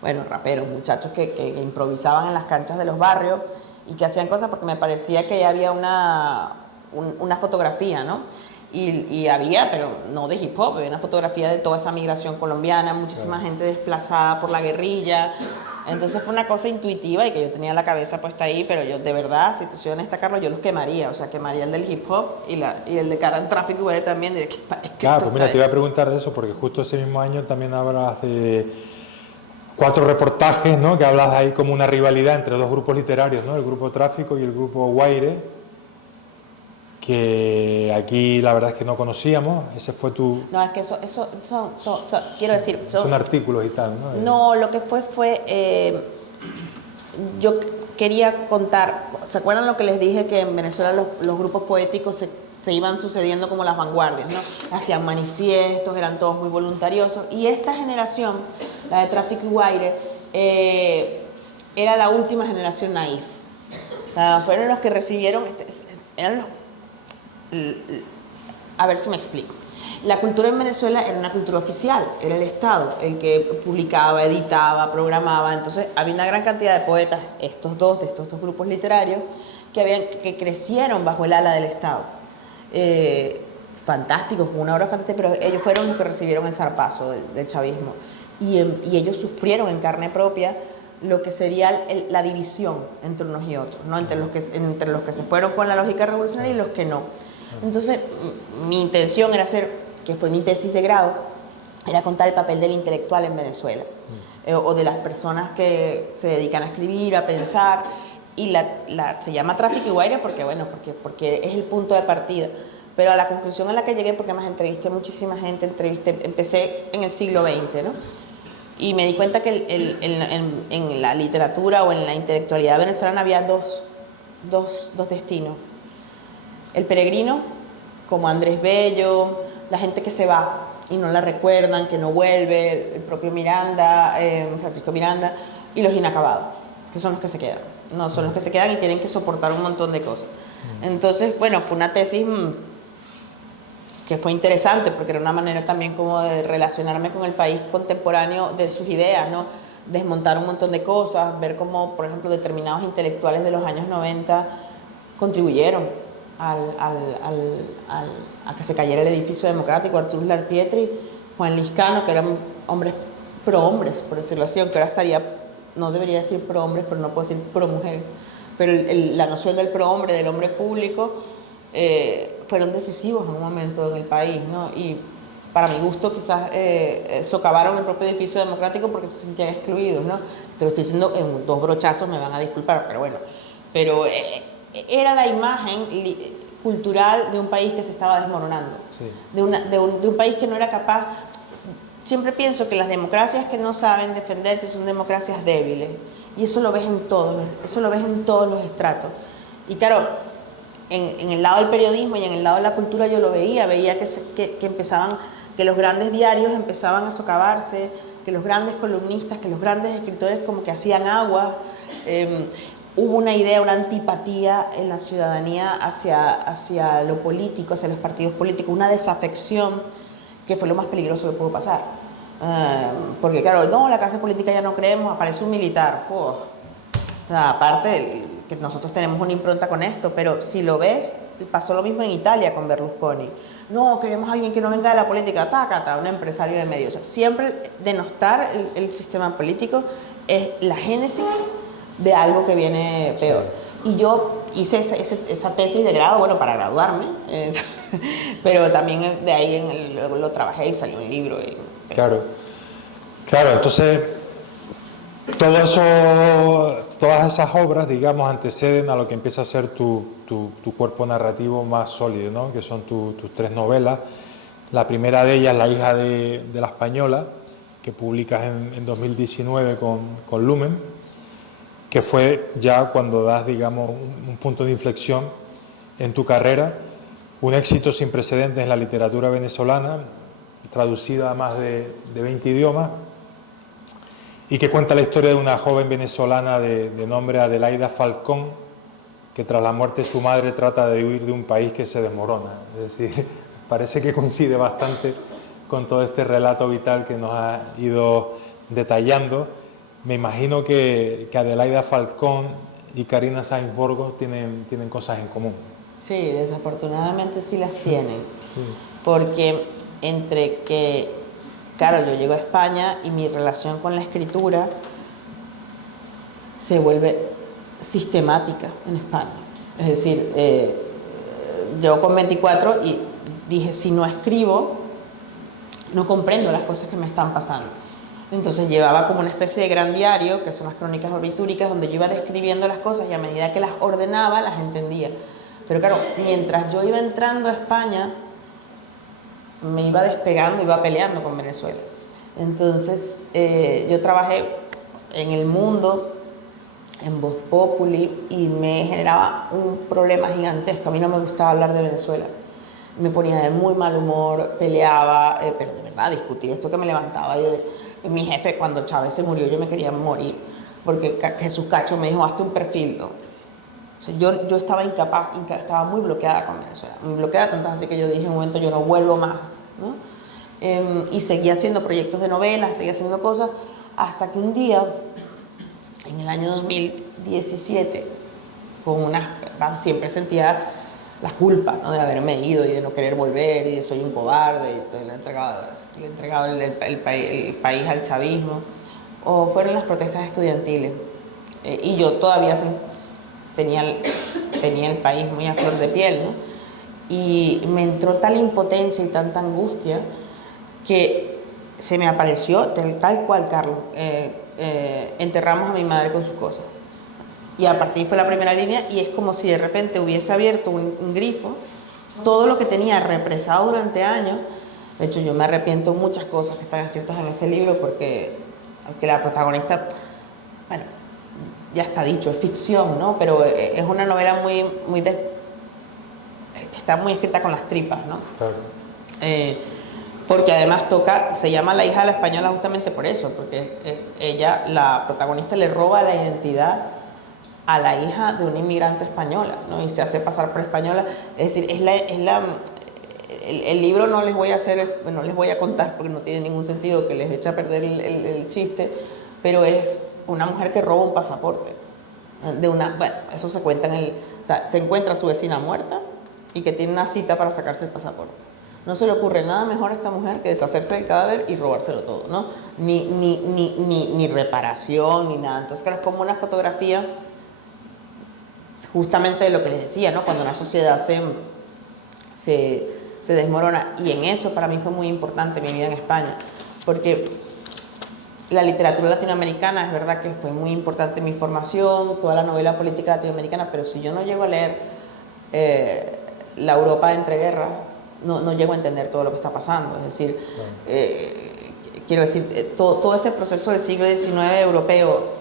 bueno, raperos, muchachos que improvisaban en las canchas de los barrios y que hacían cosas porque me parecía que ya había una fotografía, ¿no? Y había, pero no de hip hop, había una fotografía de toda esa migración colombiana, muchísima gente desplazada por la guerrilla. Entonces fue una cosa intuitiva y que yo tenía la cabeza puesta ahí, pero yo de verdad, si te soy honesta, Carlos, yo los quemaría. O sea, quemaría el del hip hop y el de cara al tráfico igual también. Claro, pues mira, te iba a preguntar de eso, porque justo ese mismo año también hablas de 4 reportajes, ¿no? Que hablas ahí como una rivalidad entre 2 grupos literarios, ¿no? El grupo Tráfico y el grupo Guaire, que aquí la verdad es que no conocíamos. Ese fue tu... No, es que eso quiero decir... Son artículos y tal, ¿no? No, lo que fue... yo quería contar... ¿Se acuerdan lo que les dije? Que en Venezuela los grupos poéticos se iban sucediendo como las vanguardias, ¿no? Hacían manifiestos, eran todos muy voluntariosos. Y esta generación, la de Tráfico y Guaire, era la última generación naif. Fueron los que recibieron... eran los... A ver si me explico. La cultura en Venezuela era una cultura oficial, era el Estado el que publicaba, editaba, programaba. Entonces había una gran cantidad de poetas, de estos dos grupos literarios, que crecieron bajo el ala del Estado. Fantásticos, una obra fantástica, pero ellos fueron los que recibieron el zarpazo del chavismo. Y ellos sufrieron en carne propia lo que sería la división entre unos y otros, ¿no? Entre los que se fueron con la lógica revolucionaria y los que no. Entonces, mi intención era que fue mi tesis de grado, era contar el papel del intelectual en Venezuela, o de las personas que se dedican a escribir, a pensar, y se llama Tráfico y Guaire porque es el punto de partida. Pero a la conclusión a la que llegué, porque además entrevisté a muchísima gente, empecé en el siglo XX, ¿no? Y me di cuenta que en la literatura o en la intelectualidad venezolana había dos destinos. El peregrino, como Andrés Bello, la gente que se va y no la recuerdan, que no vuelve, el propio Miranda, Francisco Miranda, y los inacabados, que son los que se quedan. No, son los que se quedan y tienen que soportar un montón de cosas. Entonces, bueno, fue una tesis que fue interesante porque era una manera también como de relacionarme con el país contemporáneo de sus ideas, ¿no? Desmontar un montón de cosas, ver cómo, por ejemplo, determinados intelectuales de los años 90 contribuyeron a que se cayera el edificio democrático. Arturo Larpietri, Juan Liscano, que eran hombres pro-hombres, por decirlo así, aunque ahora no debería decir pro-hombres, pero no puedo decir pro-mujeres. Pero la noción del pro-hombre, del hombre público, fueron decisivos en un momento en el país, ¿no? Y para mi gusto quizás socavaron el propio edificio democrático porque se sentían excluidos, ¿no? Te lo estoy diciendo en 2 brochazos, me van a disculpar, pero bueno. Pero era la imagen cultural de un país que se estaba desmoronando, sí. de un país que no era capaz. Siempre pienso que las democracias que no saben defenderse son democracias débiles, y eso lo ves en todos los estratos. Y claro, en el lado del periodismo y en el lado de la cultura yo lo veía que los grandes diarios empezaban a socavarse, que los grandes columnistas, que los grandes escritores como que hacían agua. Hubo una idea, una antipatía en la ciudadanía hacia lo político, hacia los partidos políticos, una desafección que fue lo más peligroso que pudo pasar. Porque claro, no, la clase política ya no creemos, aparece un militar. O sea, aparte que nosotros tenemos una impronta con esto, pero si lo ves, pasó lo mismo en Italia con Berlusconi. No, queremos a alguien que no venga de la política, un empresario de medios. O sea, siempre denostar el sistema político es la génesis de algo que viene peor. Sí. Y yo hice esa tesis de grado, bueno, para graduarme, pero también de ahí lo trabajé y salió un libro. Claro, entonces todo todas esas obras, digamos, anteceden a lo que empieza a ser tu cuerpo narrativo más sólido, ¿no? Que son tus 3 novelas. La primera de ellas, La hija de la española, que publicas en 2019 con Lumen, que fue ya cuando das, digamos, un punto de inflexión en tu carrera, un éxito sin precedentes en la literatura venezolana, traducida a más de 20 idiomas, y que cuenta la historia de una joven venezolana de nombre Adelaida Falcón, que tras la muerte de su madre trata de huir de un país que se desmorona. Es decir, parece que coincide bastante con todo este relato vital que nos ha ido detallando. Me imagino que Adelaida Falcón y Karina Sáenz Burgos tienen cosas en común. Sí, desafortunadamente sí las tienen, porque entre que, claro, yo llego a España y mi relación con la escritura se vuelve sistemática en España. Es decir, yo con 24 y dije, si no escribo, no comprendo las cosas que me están pasando. Entonces llevaba como una especie de gran diario, que son las crónicas orbitúricas, donde yo iba describiendo las cosas y a medida que las ordenaba, las entendía. Pero claro, mientras yo iba entrando a España, me iba despegando, iba peleando con Venezuela. Entonces, yo trabajé en El Mundo, en Voz Populi, y me generaba un problema gigantesco. A mí no me gustaba hablar de Venezuela. Me ponía de muy mal humor, peleaba, pero de verdad, discutir esto que me levantaba. Mi jefe, cuando Chávez se murió, yo me quería morir, porque Jesús Cacho me dijo, hazte un perfil, ¿no? O sea, yo estaba incapaz, estaba muy bloqueada con Venezuela, muy bloqueada, tanto así que yo dije en un momento, yo no vuelvo más, ¿no? Y seguí haciendo proyectos de novelas, seguí haciendo cosas, hasta que un día, en el año 2017, siempre sentía la culpa, ¿no? De haberme ido y de no querer volver y de soy un cobarde y entonces le he entregado el país al chavismo, o fueron las protestas estudiantiles, y yo todavía tenía el país muy a flor de piel, ¿no? Y me entró tal impotencia y tanta angustia que se me apareció tal cual, Carlos, enterramos a mi madre con sus cosas. Y a partir fue la primera línea y es como si de repente hubiese abierto un grifo, todo lo que tenía represado durante años. De hecho, yo me arrepiento de muchas cosas que están escritas en ese libro porque, aunque la protagonista, bueno, ya está dicho, es ficción, ¿no? Pero es una novela está muy escrita con las tripas, ¿no? Claro. Porque además se llama La hija de la española justamente por eso, porque ella, la protagonista, le roba la identidad a la hija de una inmigrante española, ¿no? Y se hace pasar por española. Es decir, el libro no les voy a contar porque no tiene ningún sentido, que les echa a perder el chiste, pero es una mujer que roba un pasaporte. Bueno, eso se cuenta o sea, se encuentra a su vecina muerta y que tiene una cita para sacarse el pasaporte. No se le ocurre nada mejor a esta mujer que deshacerse del cadáver y robárselo todo, ¿no? Ni reparación, ni nada. Entonces, claro, es como una fotografía justamente de lo que les decía, ¿no? Cuando una sociedad se desmorona. Y en eso para mí fue muy importante mi vida en España, porque la literatura latinoamericana es verdad que fue muy importante en mi formación, toda la novela política latinoamericana, pero si yo no llego a leer la Europa de entreguerras, no llego a entender todo lo que está pasando. Es decir, quiero decir, todo ese proceso del siglo XIX europeo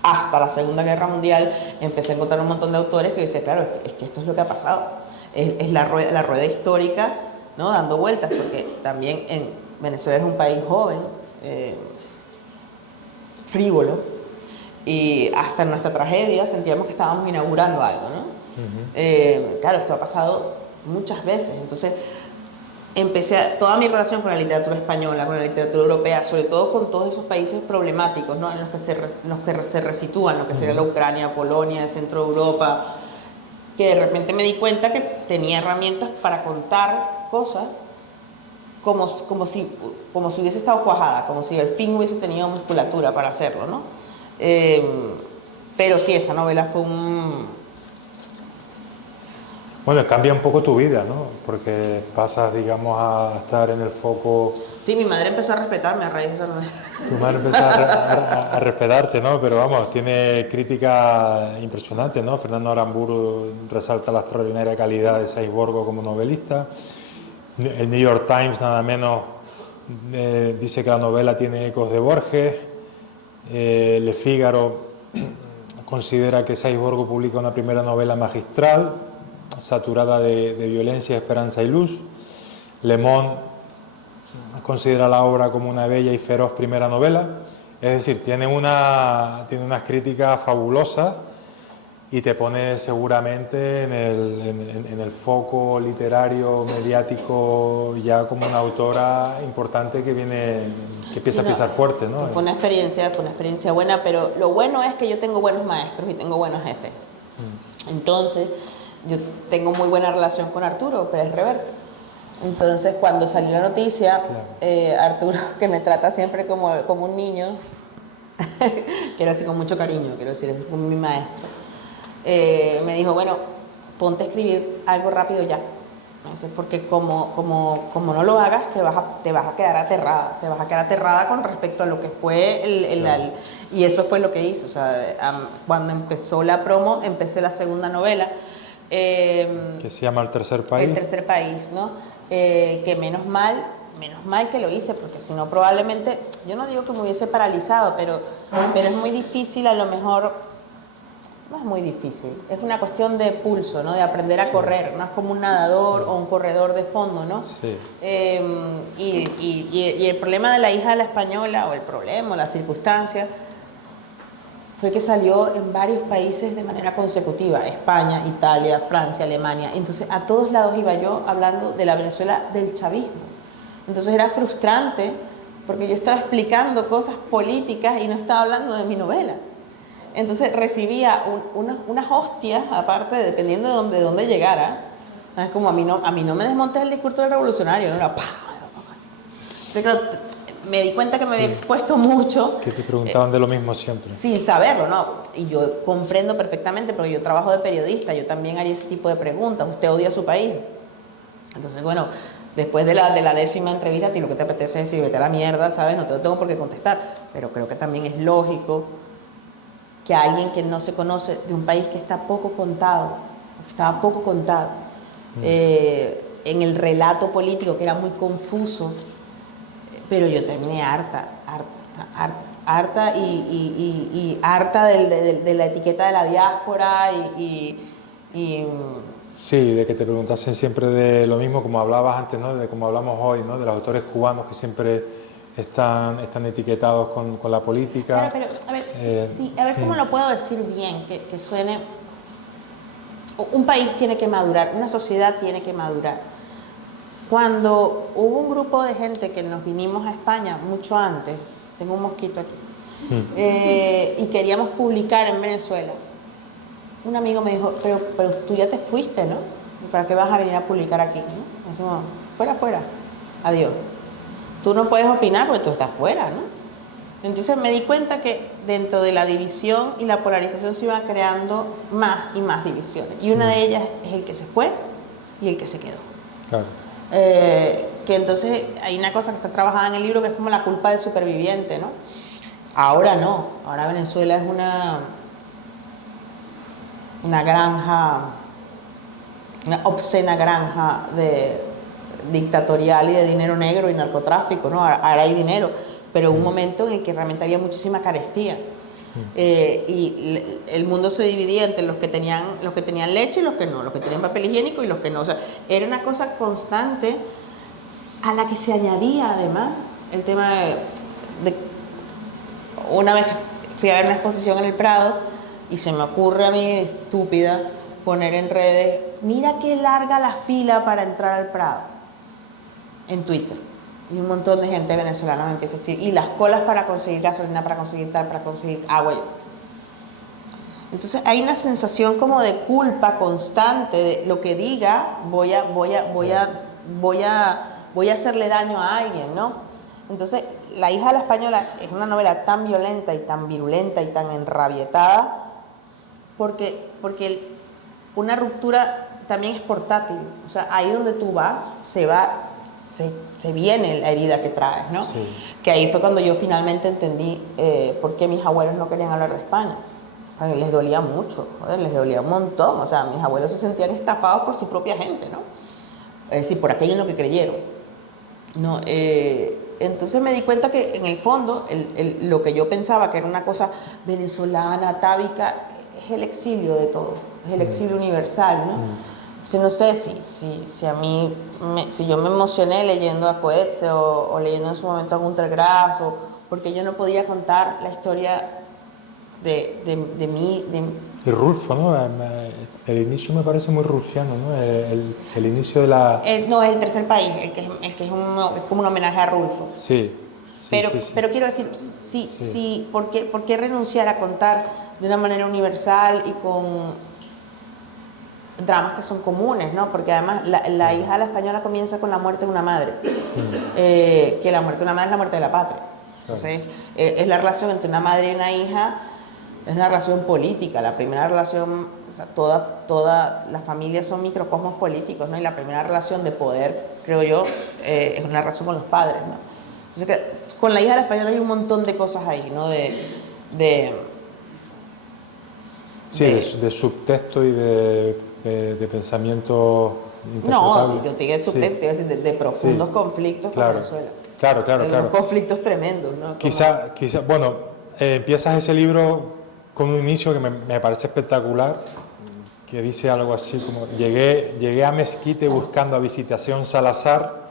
hasta la Segunda Guerra Mundial, empecé a encontrar un montón de autores que dicen, claro, es que esto es lo que ha pasado. Es la rueda histórica, ¿no? Dando vueltas, porque también en Venezuela es un país joven, frívolo, y hasta en nuestra tragedia sentíamos que estábamos inaugurando algo, ¿no? Claro, esto ha pasado muchas veces. Entonces toda mi relación con la literatura española, con la literatura europea, sobre todo con todos esos países problemáticos, ¿no? En los que se resitúan, lo que sería la Ucrania, Polonia, el centro de Europa, que de repente me di cuenta que tenía herramientas para contar cosas como si hubiese estado cuajada, como si al fin hubiese tenido musculatura para hacerlo, ¿no? Pero sí, esa novela fue Bueno, cambia un poco tu vida, ¿no? Porque pasas, digamos, a estar en el foco. Sí, mi madre empezó a respetarme a raíz de esa novela. Tu madre empezó a respetarte, ¿no? Pero vamos, tiene críticas impresionantes, ¿no? Fernando Aramburu resalta la extraordinaria calidad de Saiborgo como novelista. El New York Times, nada menos, dice que la novela tiene ecos de Borges. Le Figaro considera que Saiborgo publica una primera novela magistral, saturada de violencia, esperanza y luz. Le Monde considera la obra como una bella y feroz primera novela. Es decir, tiene unas críticas fabulosas y te pone seguramente en el foco literario, mediático, ya como una autora importante que empieza a pisar fuerte, ¿no? Fue una experiencia buena, pero lo bueno es que yo tengo buenos maestros y tengo buenos jefes. Entonces, yo tengo muy buena relación con Arturo Pérez Reverte. Entonces, cuando salió la noticia, claro. Arturo, que me trata siempre como un niño, quiero decir con mucho cariño, quiero decir, es como mi maestro, me dijo, bueno, ponte a escribir algo rápido ya. Entonces, porque como no lo hagas, te vas a quedar aterrada con respecto a lo que fue claro. Y eso fue lo que hice. O sea, cuando empezó la promo, empecé la segunda novela. Que se llama El Tercer País. El Tercer País, ¿no? Que menos mal que lo hice, porque si no probablemente, yo no digo que me hubiese paralizado, pero es muy difícil, a lo mejor. No es muy difícil, es una cuestión de pulso, ¿no? De aprender a correr, no es como un nadador o un corredor de fondo, ¿no? Sí. Y el problema de La hija de la española, o el problema, o la circunstancia, fue que salió en varios países de manera consecutiva, España, Italia, Francia, Alemania. Entonces, a todos lados iba yo hablando de la Venezuela del chavismo. Entonces era frustrante, porque yo estaba explicando cosas políticas y no estaba hablando de mi novela. Entonces recibía unas hostias, aparte, dependiendo de dónde llegara. Es como a mí no me desmontes el discurso del revolucionario, no era ¡pah! Entonces, claro, me di cuenta que me había expuesto mucho. Que te preguntaban de lo mismo siempre. Sin saberlo, ¿no? Y yo comprendo perfectamente, porque yo trabajo de periodista, yo también haría ese tipo de preguntas. ¿Usted odia a su país? Entonces, bueno, después de la 10ª entrevista, a ti lo que te apetece es decir, vete a la mierda, ¿sabes? No te tengo por qué contestar. Pero creo que también es lógico que alguien que no se conoce de un país que está poco contado, en el relato político, que era muy confuso, pero yo terminé harta y harta de la etiqueta de la diáspora Sí, de que te preguntasen siempre de lo mismo, como hablabas antes, ¿no? De como hablamos hoy, ¿no? De los autores cubanos que siempre están etiquetados con la política. Claro, pero a ver cómo lo puedo decir bien, que suene. Un país tiene que madurar, una sociedad tiene que madurar. Cuando hubo un grupo de gente que nos vinimos a España mucho antes, tengo un mosquito aquí, y queríamos publicar en Venezuela, un amigo me dijo, pero tú ya te fuiste, ¿no? ¿Para qué vas a venir a publicar aquí? ¿No? Decimos, fuera, adiós. Tú no puedes opinar porque tú estás fuera, ¿no? Entonces me di cuenta que dentro de la división y la polarización se iban creando más y más divisiones. Y una de ellas es el que se fue y el que se quedó. Claro. Que entonces hay una cosa que está trabajada en el libro que es como la culpa del superviviente, ¿no? Ahora no, ahora Venezuela es una granja, una obscena granja dictatorial y de dinero negro y narcotráfico, ¿no? Ahora hay dinero, pero un momento en el que realmente había muchísima carestía. Y el mundo se dividía entre los que tenían leche y los que no, los que tenían papel higiénico y los que no. O sea, era una cosa constante a la que se añadía además el tema de una vez que fui a ver una exposición en el Prado y se me ocurre a mí, estúpida, poner en redes, mira qué larga la fila para entrar al Prado, en Twitter. Y un montón de gente venezolana me empieza a decir, y las colas para conseguir gasolina, para conseguir tal, para conseguir agua. Entonces hay una sensación como de culpa constante, de lo que diga, voy a hacerle daño a alguien, ¿no? Entonces, La hija de la española es una novela tan violenta y tan virulenta y tan enrabietada, porque una ruptura también es portátil. O sea, ahí donde tú vas, se viene la herida que traes, ¿no? Sí. Que ahí fue cuando yo finalmente entendí por qué mis abuelos no querían hablar de España. Porque les dolía mucho, joder, les dolía un montón. O sea, mis abuelos se sentían estafados por su propia gente, ¿no? Es decir, por aquello en lo que creyeron, ¿no? Entonces me di cuenta que en el fondo lo que yo pensaba que era una cosa venezolana, atávica, es el exilio de todo, es el exilio universal, ¿no? Entonces no sé si a mí, si yo me emocioné leyendo a Coetzee o leyendo en su momento a Günter Grass, porque yo no podía contar la historia de mí. Y Rulfo, ¿no? El inicio me parece muy rulfiano, ¿no? El inicio de la... No, es el tercer país, el que es como un homenaje a Rulfo. Sí. Pero quiero decir, ¿por qué renunciar a contar de una manera universal y con dramas que son comunes, ¿no? Porque además la hija de la española comienza con la muerte de una madre, que la muerte de una madre es la muerte de la patria. Entonces, es la relación entre una madre y una hija, es una relación política. La primera relación, o sea, toda las familias son microcosmos políticos, ¿no? Y la primera relación de poder, creo yo, es una relación con los padres, ¿no? Entonces, con la hija de la española hay un montón de cosas ahí, ¿no? De subtexto y de pensamiento interpretable. No, yo te digo de subtexto, te iba a decir de profundos conflictos con Venezuela. Claro. Unos conflictos tremendos, ¿no? Quizá, bueno, empiezas ese libro con un inicio que me parece espectacular, que dice algo así como: llegué a Mezquite buscando a Visitación Salazar,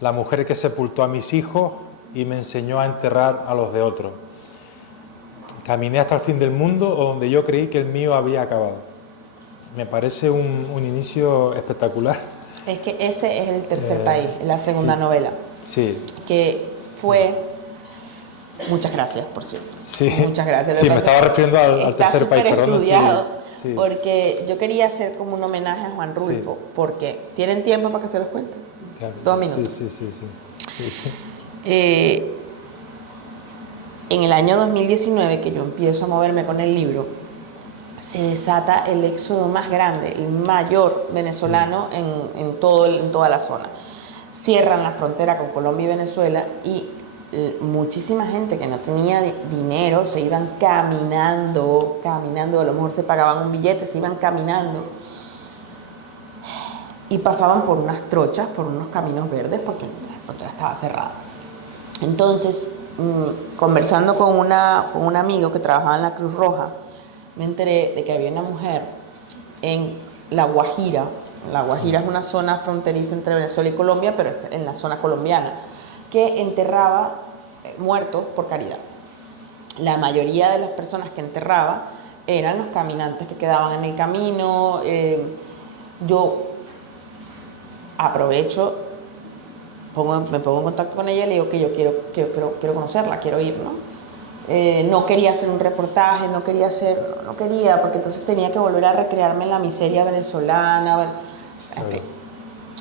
la mujer que sepultó a mis hijos y me enseñó a enterrar a los de otros. Caminé hasta el fin del mundo, o donde yo creí que el mío había acabado. Me parece un inicio espectacular. Es que ese es el tercer país, la segunda novela. Sí. Que fue... Muchas gracias, por cierto. Sí. Muchas gracias. Sí, me estaba refiriendo al tercer país. Está súper estudiado, sí. Porque yo quería hacer como un homenaje a Juan Rulfo, porque ¿tienen tiempo para que se los cuente? Claro. 2 minutos. Sí. En el año 2019, que yo empiezo a moverme con el libro, se desata el éxodo más grande, el mayor venezolano en toda la zona. Cierran la frontera con Colombia y Venezuela y muchísima gente que no tenía dinero se iban caminando, a lo mejor se pagaban un billete, se iban caminando y pasaban por unas trochas, por unos caminos verdes, porque la frontera estaba cerrada. Entonces, conversando con un amigo que trabajaba en la Cruz Roja, me enteré de que había una mujer en La Guajira. La Guajira es una zona fronteriza entre Venezuela y Colombia, pero en la zona colombiana, que enterraba muertos por caridad. La mayoría de las personas que enterraba eran los caminantes que quedaban en el camino. Yo aprovecho, me pongo en contacto con ella y le digo que yo quiero conocerla, quiero ir, ¿no? No quería hacer un reportaje, no quería, porque entonces tenía que volver a recrearme en la miseria venezolana. Bueno,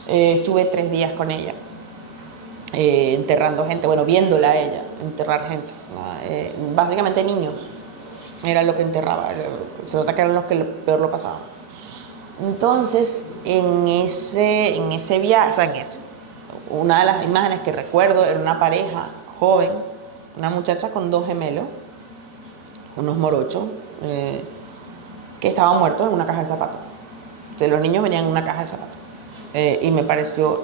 estuve 3 días con ella, enterrando gente, viéndola a ella enterrar gente, ¿no? Básicamente niños, era lo que enterraba, se nota que eran los que peor lo pasaban. Entonces, en ese viaje, una de las imágenes que recuerdo era una pareja joven, una muchacha con 2 gemelos, unos morochos, que estaban muertos en una caja de zapatos. Entonces, los niños venían en una caja de zapatos. Y me pareció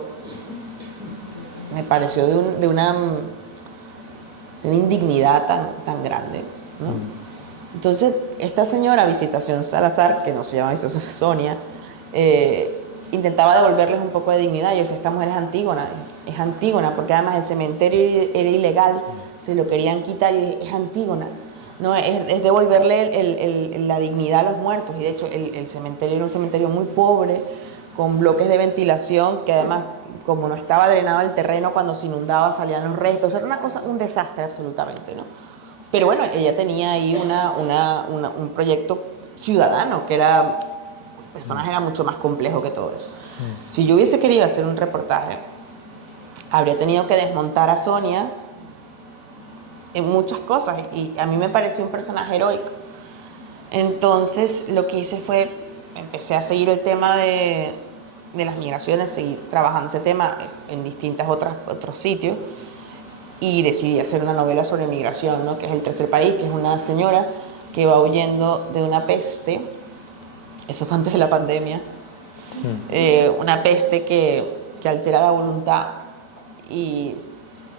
de una indignidad tan grande, ¿no? Entonces, esta señora, Visitación Salazar, que no se llama Visitación, Sonia, intentaba devolverles un poco de dignidad. Yo decía, esta mujer es Antígona, porque además el cementerio era ilegal, se lo querían quitar y es Antígona, ¿no? Es devolverle la dignidad a los muertos. Y de hecho el cementerio era un cementerio muy pobre, con bloques de ventilación, que además, como no estaba drenado el terreno, cuando se inundaba salían los restos. Era un desastre absolutamente, ¿no? Pero bueno, ella tenía ahí un proyecto ciudadano, que el personaje era mucho más complejo que todo eso. Si yo hubiese querido hacer un reportaje, habría tenido que desmontar a Sonia en muchas cosas, y a mí me pareció un personaje heroico. Entonces lo que hice fue empecé a seguir el tema de las migraciones, seguí trabajando ese tema en otros sitios y decidí hacer una novela sobre migración, ¿no? Que es El tercer país, que es una señora que va huyendo de una peste, eso fue antes de la pandemia, una peste que altera la voluntad y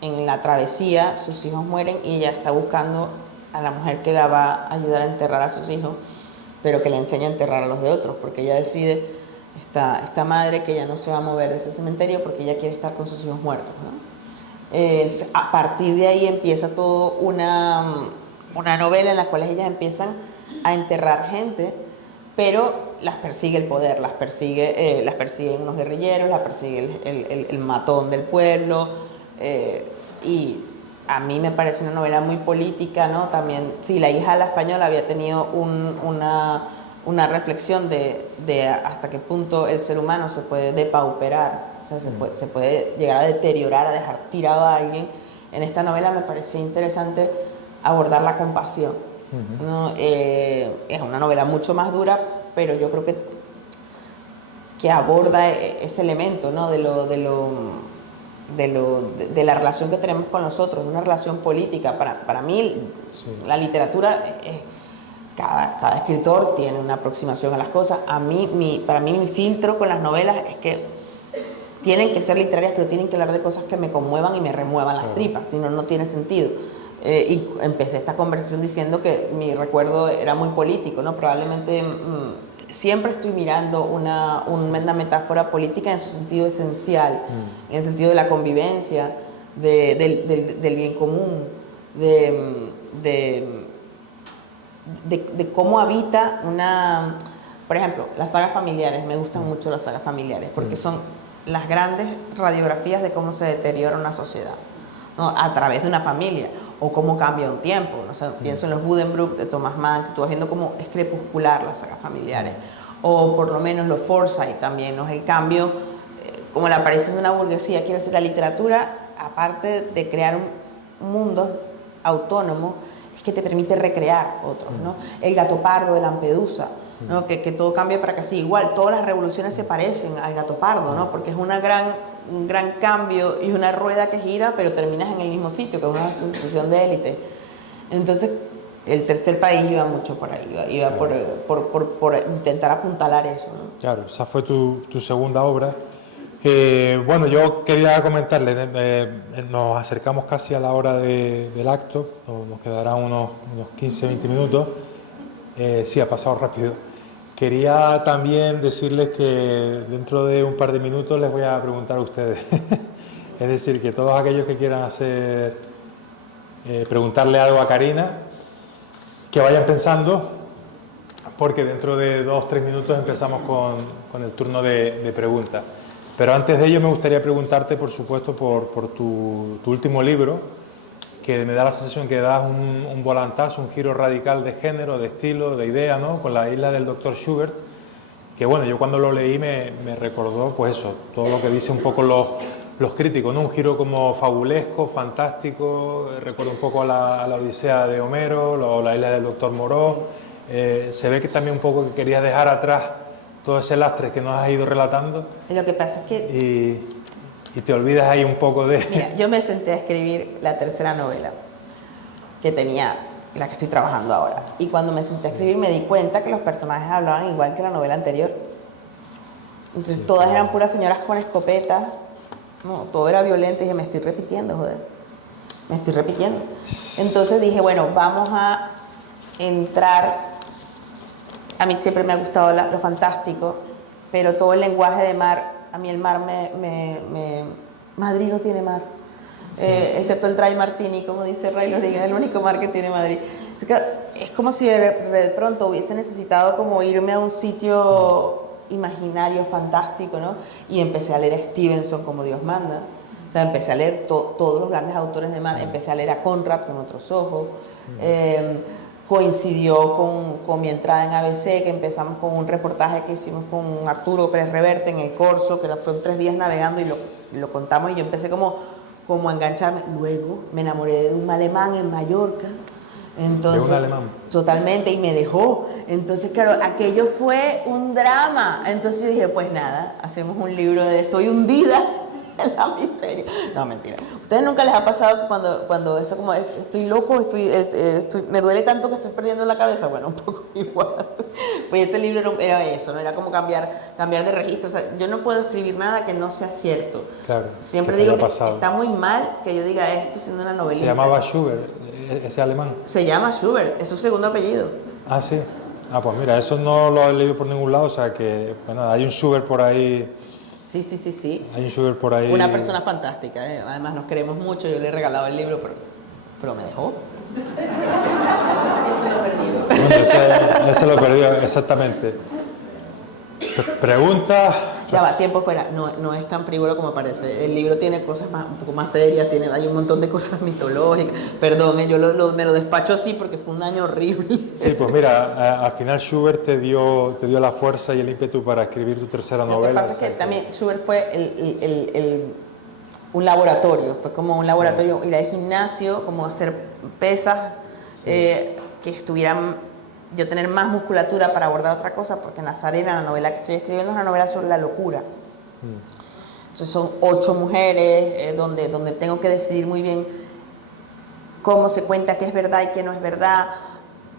en la travesía sus hijos mueren y ella está buscando a la mujer que la va a ayudar a enterrar a sus hijos, pero que le enseña a enterrar a los de otros, porque ella decide, esta madre, que ella no se va a mover de ese cementerio porque ella quiere estar con sus hijos muertos, ¿no? Entonces, a partir de ahí empieza todo una novela en la cual ellas empiezan a enterrar gente, pero las persigue el poder, las persiguen unos guerrilleros, las persigue el matón del pueblo, y a mí me parece una novela muy política, ¿no? También, sí, La hija de la española había tenido una reflexión de hasta qué punto el ser humano se puede depauperar, o sea, se puede llegar a deteriorar, a dejar tirado a alguien. En esta novela me parecía interesante abordar la compasión, ¿no? Es una novela mucho más dura, pero yo creo que aborda ese elemento, ¿no? de la relación que tenemos con los otros, una relación política. Para mí, sí, la literatura, cada escritor tiene una aproximación a las cosas. Para mí mi filtro con las novelas es que tienen que ser literarias, pero tienen que hablar de cosas que me conmuevan y me remuevan las tripas, si no, no tiene sentido. Y empecé esta conversación diciendo que mi recuerdo era muy político, ¿no? Probablemente siempre estoy mirando una metáfora política en su sentido esencial, en el sentido de la convivencia, del bien común, de cómo habita por ejemplo, las sagas familiares. Me gustan mucho las sagas familiares porque son las grandes radiografías de cómo se deteriora una sociedad, ¿no? A través de una familia, o cómo cambia un tiempo, ¿no? O sea, pienso en los Buddenbrook de Thomas Mann, que tú vas viendo cómo es crepuscular las sagas familiares, o por lo menos los Forsyth también, ¿no? El cambio, como la aparición de una burguesía. Quiero decir, la literatura, aparte de crear un mundo autónomo, es que te permite recrear otros, ¿no? El Gato Pardo de Lampedusa, ¿no? Que todo cambia para que sí, igual, todas las revoluciones se parecen al Gato Pardo, ¿no? Porque es un gran cambio y una rueda que gira, pero terminas en el mismo sitio, que es una sustitución de élite. Entonces, El tercer país iba mucho por ahí, iba por intentar apuntalar eso, ¿no? Claro, esa fue tu segunda obra. Bueno, yo quería comentarle, nos acercamos casi a la hora del acto, nos quedarán unos 15-20 minutos. Sí, ha pasado rápido. Quería también decirles que dentro de un par de minutos les voy a preguntar a ustedes. Es decir, que todos aquellos que quieran preguntarle algo a Karina, que vayan pensando, porque dentro de 2-3 minutos empezamos con el turno de preguntas. Pero antes de ello me gustaría preguntarte, por supuesto, por tu último libro, que me da la sensación que das un volantazo, un giro radical de género, de estilo, de idea, ¿no? Con La isla del Dr. Schubert, que bueno, yo cuando lo leí me recordó, pues eso, todo lo que dicen un poco los críticos, ¿no? Un giro como fabulesco, fantástico, recuerda un poco a la Odisea de Homero, o La isla del Dr. Moreau. Se ve que también un poco que querías dejar atrás todo ese lastre que nos has ido relatando. Lo que pasa es que... Y te olvidas ahí un poco de... Mira, yo me senté a escribir la tercera novela que tenía, la que estoy trabajando ahora. Y cuando me senté a escribir me di cuenta que los personajes hablaban igual que la novela anterior. Entonces sí, todas eran puras señoras con escopetas, no, todo era violento y dije, me estoy repitiendo, joder. Me estoy repitiendo. Entonces dije, bueno, vamos a entrar... A mí siempre me ha gustado lo fantástico, pero todo el lenguaje de mar... A mí el mar Madrid no tiene mar, excepto el Dry Martini, como dice Ray Loriga, es el único mar que tiene Madrid. Es como si de pronto hubiese necesitado como irme a un sitio imaginario, fantástico, ¿no? Y empecé a leer a Stevenson como Dios manda. O sea, empecé a leer todos los grandes autores de mar, empecé a leer a Conrad con otros ojos. Coincidió con mi entrada en ABC, que empezamos con un reportaje que hicimos con Arturo Pérez Reverte en el Corso, que fueron 3 días navegando y lo contamos, y yo empecé como a engancharme. Luego me enamoré de un alemán en Mallorca, Entonces, de un alemán. Totalmente, y me dejó. Entonces, claro, aquello fue un drama. Entonces yo dije, pues nada, hacemos un libro de estoy hundida en la miseria. No, mentira. ¿Ustedes nunca les ha pasado que cuando eso como estoy loco, me duele tanto que estoy perdiendo la cabeza? Bueno, un poco igual. Pues ese libro era eso, ¿no? Era como cambiar de registro. O sea, yo no puedo escribir nada que no sea cierto. Claro. Siempre digo que está muy mal que yo diga esto siendo una novelista. Se llamaba Schubert, ese alemán. Se llama Schubert, es su segundo apellido. Ah, sí. Ah, pues mira, eso no lo he leído por ningún lado, o sea que, bueno, hay un Schubert por ahí. Sí. Hay un Schubert por ahí. Una persona fantástica, ¿eh? Además nos queremos mucho, yo le he regalado el libro, pero me dejó. Ese lo perdió. Bueno, ese lo perdió, exactamente. Pregunta. Ya va, tiempo fuera, no es tan frívolo como parece. El libro tiene cosas un poco más serias, hay un montón de cosas mitológicas. Perdón, yo me lo despacho así porque fue un año horrible. Sí, pues mira, al final Schubert te dio la fuerza y el ímpetu para escribir tu tercera novela. Lo que pasa es que también Schubert fue un laboratorio, fue como un laboratorio, ir al gimnasio, como hacer pesas, que estuvieran... Yo tener más musculatura para abordar otra cosa, porque Nazarena, la novela que estoy escribiendo, es una novela sobre la locura. Entonces son 8 mujeres, donde tengo que decidir muy bien cómo se cuenta qué es verdad y qué no es verdad,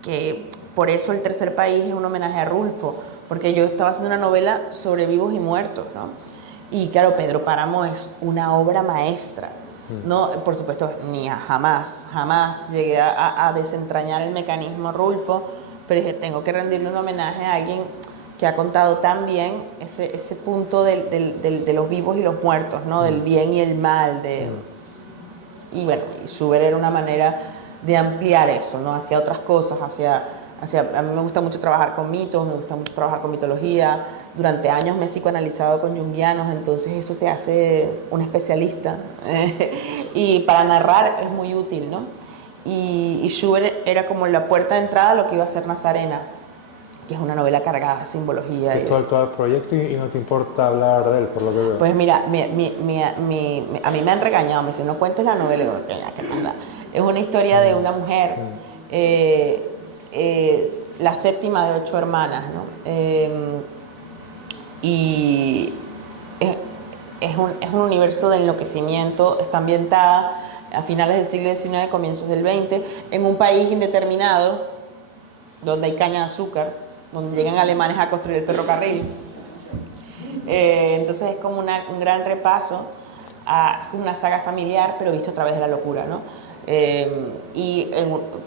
que por eso El tercer país es un homenaje a Rulfo, porque yo estaba haciendo una novela sobre vivos y muertos, ¿no? Y claro, Pedro Páramo es una obra maestra. No, por supuesto, jamás llegué a desentrañar el mecanismo Rulfo, pero dije, tengo que rendirle un homenaje a alguien que ha contado tan bien ese punto de los vivos y los muertos, ¿no? Del bien y el mal. Y bueno, Schubert era una manera de ampliar eso, ¿no? Hacia otras cosas, a mí me gusta mucho trabajar con mitos, me gusta mucho trabajar con mitología. Durante años me he psicoanalizado con junguianos, entonces eso te hace un especialista. Y para narrar es muy útil, ¿no? Y Schubert era como la puerta de entrada a lo que iba a ser Nazarena, que es una novela cargada de simbología. Es todo el proyecto y no te importa hablar de él, por lo que veo. Pues mira, a mí me han regañado, me dicen, no cuentes la novela, porque qué nada. Es una historia de una mujer, la séptima de 8 hermanas, ¿no? Y es un universo de enloquecimiento, está ambientada a finales del siglo XIX, comienzos del XX, en un país indeterminado, donde hay caña de azúcar, donde llegan alemanes a construir el ferrocarril. Entonces es como un gran repaso, es como una saga familiar, pero visto a través de la locura, ¿no?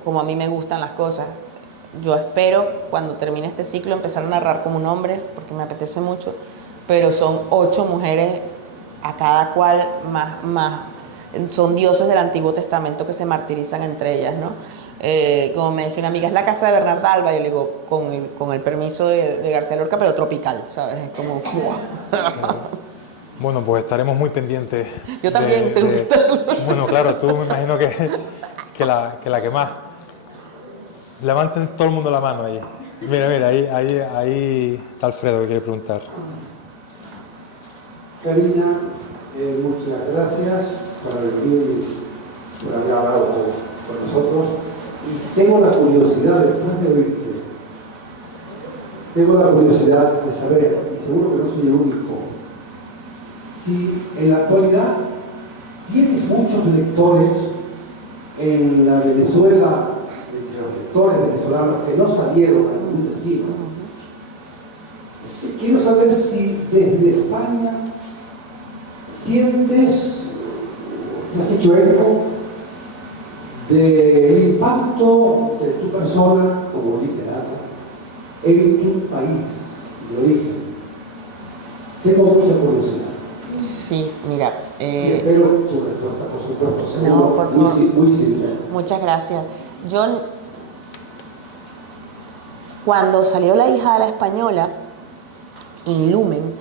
Como a mí me gustan las cosas, yo espero cuando termine este ciclo empezar a narrar como un hombre, porque me apetece mucho, pero son 8 mujeres, a cada cual son dioses del Antiguo Testamento que se martirizan entre ellas, ¿no? Como me decía una amiga, es la casa de Bernarda Alba, yo le digo, con el permiso de García Lorca, pero tropical, ¿sabes? Es como... Bueno, pues estaremos muy pendientes. Yo también tengo que estar. Bueno, claro, tú me imagino que la que más. Levanten todo el mundo la mano ahí. Mira, ahí está Alfredo que quiere preguntar. Karina, muchas gracias por venir, por haber hablado con nosotros. Y tengo la curiosidad, después de oírte, de saber, y seguro que no soy el único, si en la actualidad tienes muchos lectores en la Venezuela, entre los lectores venezolanos que no salieron a ningún destino. Quiero saber si desde España sientes, te has hecho eco del impacto de tu persona como literata en tu país de origen. Tengo mucha curiosidad. Sí, mira. Y espero tu respuesta, por supuesto, seguro, no, por favor. Muy sincera. Muchas gracias. Yo, cuando salió La hija de la española, en Lumen,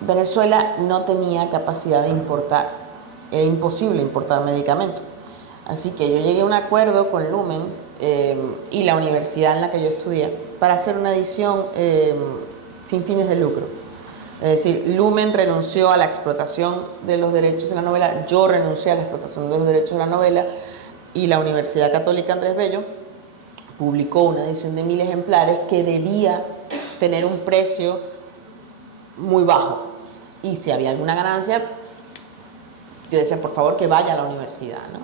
Venezuela no tenía capacidad de importar, era imposible importar medicamentos. Así que yo llegué a un acuerdo con Lumen y la universidad en la que yo estudié para hacer una edición sin fines de lucro. Es decir, Lumen renunció a la explotación de los derechos de la novela, yo renuncié a la explotación de los derechos de la novela y la Universidad Católica Andrés Bello publicó una edición de 1000 ejemplares que debía tener un precio muy bajo. Y si había alguna ganancia, yo decía, por favor, que vaya a la universidad, ¿no?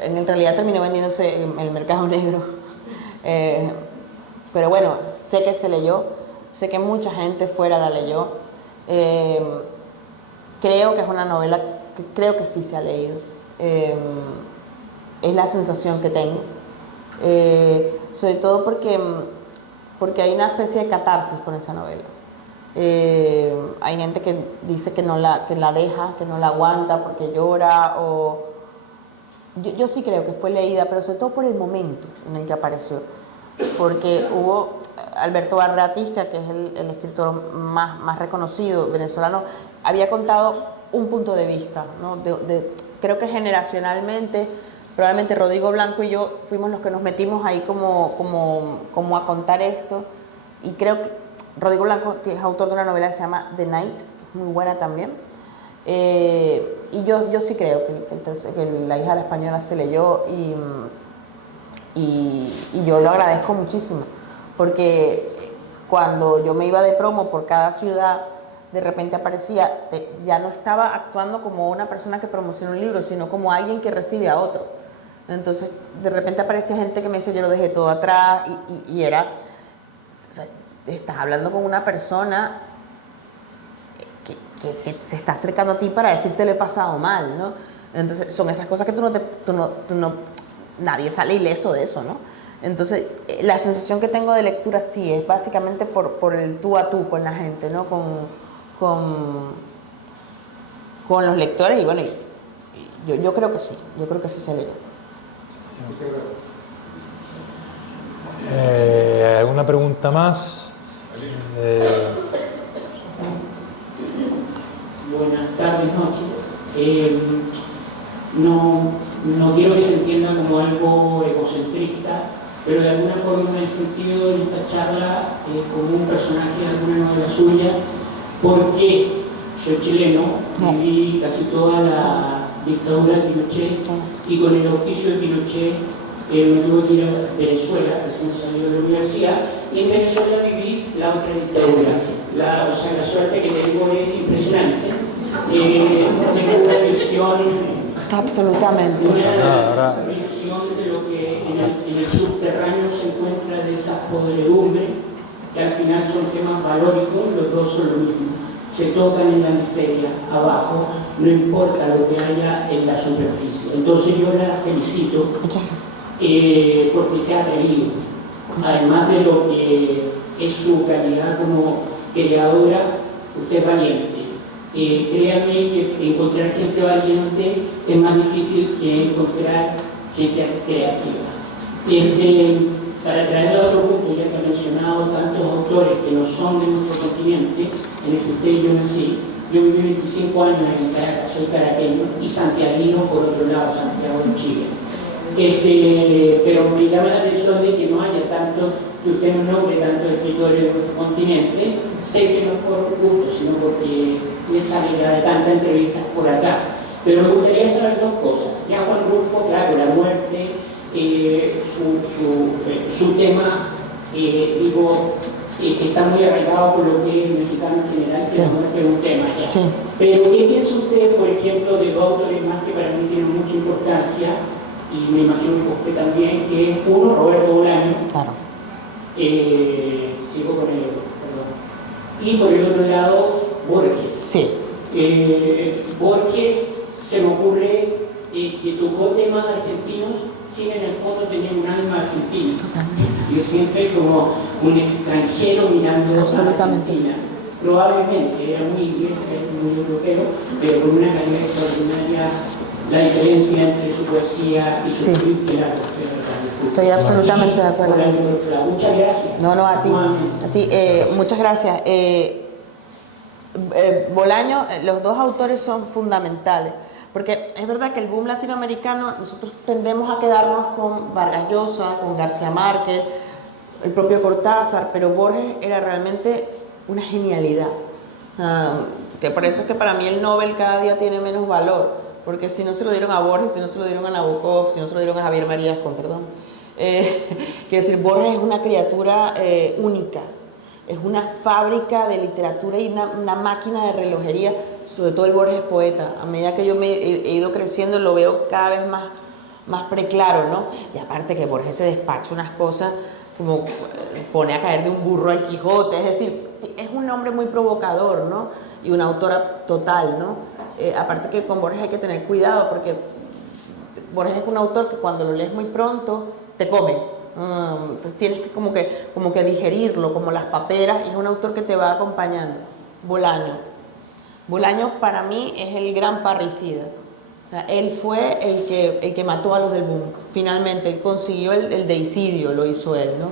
En realidad terminó vendiéndose en el mercado negro. Pero bueno, sé que se leyó, sé que mucha gente fuera la leyó. Creo que es una novela que creo que sí se ha leído. Es la sensación que tengo. Sobre todo porque hay una especie de catarsis con esa novela. Hay gente que dice que la deja, que no la aguanta porque llora. Yo sí creo que fue leída, pero sobre todo por el momento en el que apareció. Porque hubo Alberto Barratisca, que es el escritor más reconocido venezolano, había contado un punto de vista, ¿no? Creo que generacionalmente, probablemente Rodrigo Blanco y yo fuimos los que nos metimos ahí como a contar esto. Y creo que Rodrigo Blanco, que es autor de una novela que se llama The Night, que es muy buena también. Y yo sí creo que La hija de la española se leyó y yo lo agradezco muchísimo, porque cuando yo me iba de promo por cada ciudad, de repente aparecía, ya no estaba actuando como una persona que promociona un libro, sino como alguien que recibe a otro. Entonces, de repente aparecía gente que me decía, yo lo dejé todo atrás, y era, o sea, estás hablando con una persona que se está acercando a ti para decirte lo he pasado mal, ¿no? Entonces, son esas cosas que nadie sale ileso de eso, ¿no? Entonces, la sensación que tengo de lectura sí es básicamente por el tú a tú con la gente, ¿no? Con los lectores, y bueno, yo creo que sí se leyó. ¿Alguna pregunta más? Buenas tardes, noches. No quiero que se entienda como algo egocentrista, pero de alguna forma me he sentido en esta charla como un personaje de alguna novela suya, porque soy chileno, viví casi toda la dictadura de Pinochet, y con el auspicio de Pinochet me tuve que ir a Venezuela, recién salí de la universidad, y en Venezuela viví la otra dictadura. La suerte que tengo es impresionante. Tengo una visión. Absolutamente. Una visión de lo que en el subterráneo se encuentra de esas podredumbres, que al final son temas valóricos, los dos son lo mismo. Se tocan en la miseria abajo, no importa lo que haya en la superficie. Entonces yo la felicito porque se ha atrevido, además de lo que es su calidad como creadora, usted es valiente. Créanme que encontrar gente valiente es más difícil que encontrar gente creativa. Para traer a otro punto, ya que ha mencionado tantos autores que no son de nuestro continente, en el que usted y yo nací, yo viví 25 años en Caracas, soy caraqueño, y santiaguino por otro lado, Santiago de Chile. Pero me llama la atención de que no haya tanto, que usted no nombre tantos escritores de nuestro continente. Sé que no es por gusto, sino porque me sale de tantas entrevistas por acá. Pero me gustaría saber dos cosas. Ya Juan Rulfo, claro, la muerte, su tema, está muy arraigado por lo que es el mexicano en general, que la muerte es un tema ya. Sí. Pero ¿qué piensa usted, por ejemplo, de dos autores más que para mí tienen mucha importancia, y me imagino que usted también, que es uno, Roberto Bolaño? Claro. Sigo con el otro, perdón. Y por el otro lado, Borges. Sí. Borges, se me ocurre que tocó temas argentinos sin en el fondo tener un alma argentina. Yo siempre como un extranjero mirando a Argentina. Probablemente era muy inglés, muy europeo, pero con una calidad extraordinaria. La diferencia entre su poesía y su escritura. Estoy absolutamente de acuerdo contigo. Muchas gracias. No, a ti. Muchas gracias. Bolaño, los dos autores son fundamentales, porque es verdad que el boom latinoamericano, nosotros tendemos a quedarnos con Vargas Llosa, con García Márquez, el propio Cortázar, pero Borges era realmente una genialidad. Que por eso es que para mí el Nobel cada día tiene menos valor, porque si no se lo dieron a Borges, si no se lo dieron a Nabokov, si no se lo dieron a Javier Marías, con perdón. Quiero decir, Borges es una criatura única, es una fábrica de literatura y una máquina de relojería, sobre todo el Borges poeta. A medida que yo he ido creciendo lo veo cada vez más preclaro, ¿no? Y aparte que Borges se despacha unas cosas como pone a caer de un burro al Quijote, es decir, es un hombre muy provocador, ¿no? Y una autora total, ¿no? Aparte que con Borges hay que tener cuidado porque Borges es un autor que cuando lo lees muy pronto te come. Entonces tienes que como que digerirlo, como las paperas, y es un autor que te va acompañando. Bolaño. Bolaño para mí es el gran parricida. O sea, él fue el que mató a los del boom. Finalmente, él consiguió el deicidio, lo hizo él, ¿no?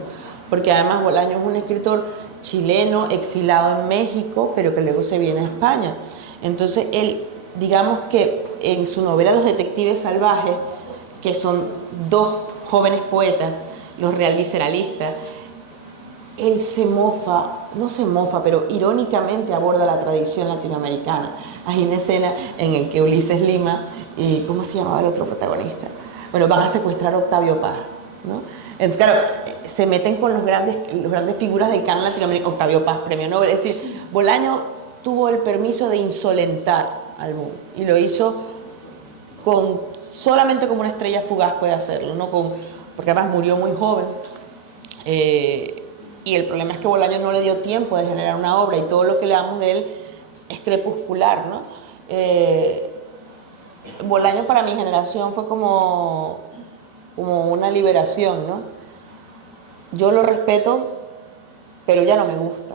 Porque además Bolaño es un escritor chileno, exilado en México, pero que luego se viene a España. Entonces él, digamos que en su novela Los detectives salvajes, que son dos jóvenes poetas, los real visceralistas, él se mofa, no se mofa, pero irónicamente aborda la tradición latinoamericana. Hay una escena en la que Ulises Lima y, ¿cómo se llamaba el otro protagonista? Bueno, van a secuestrar a Octavio Paz, ¿no? Entonces, claro, se meten con los grandes figuras del canon latinoamericano. Octavio Paz, premio Nobel. Es decir, Bolaño tuvo el permiso de insolentar al mundo y lo hizo solamente como una estrella fugaz puede hacerlo, ¿no? Porque además murió muy joven. Y el problema es que Bolaño no le dio tiempo de generar una obra y todo lo que leamos de él es crepuscular, ¿no? Bolaño para mi generación fue como una liberación, ¿no? Yo lo respeto, pero ya no me gusta.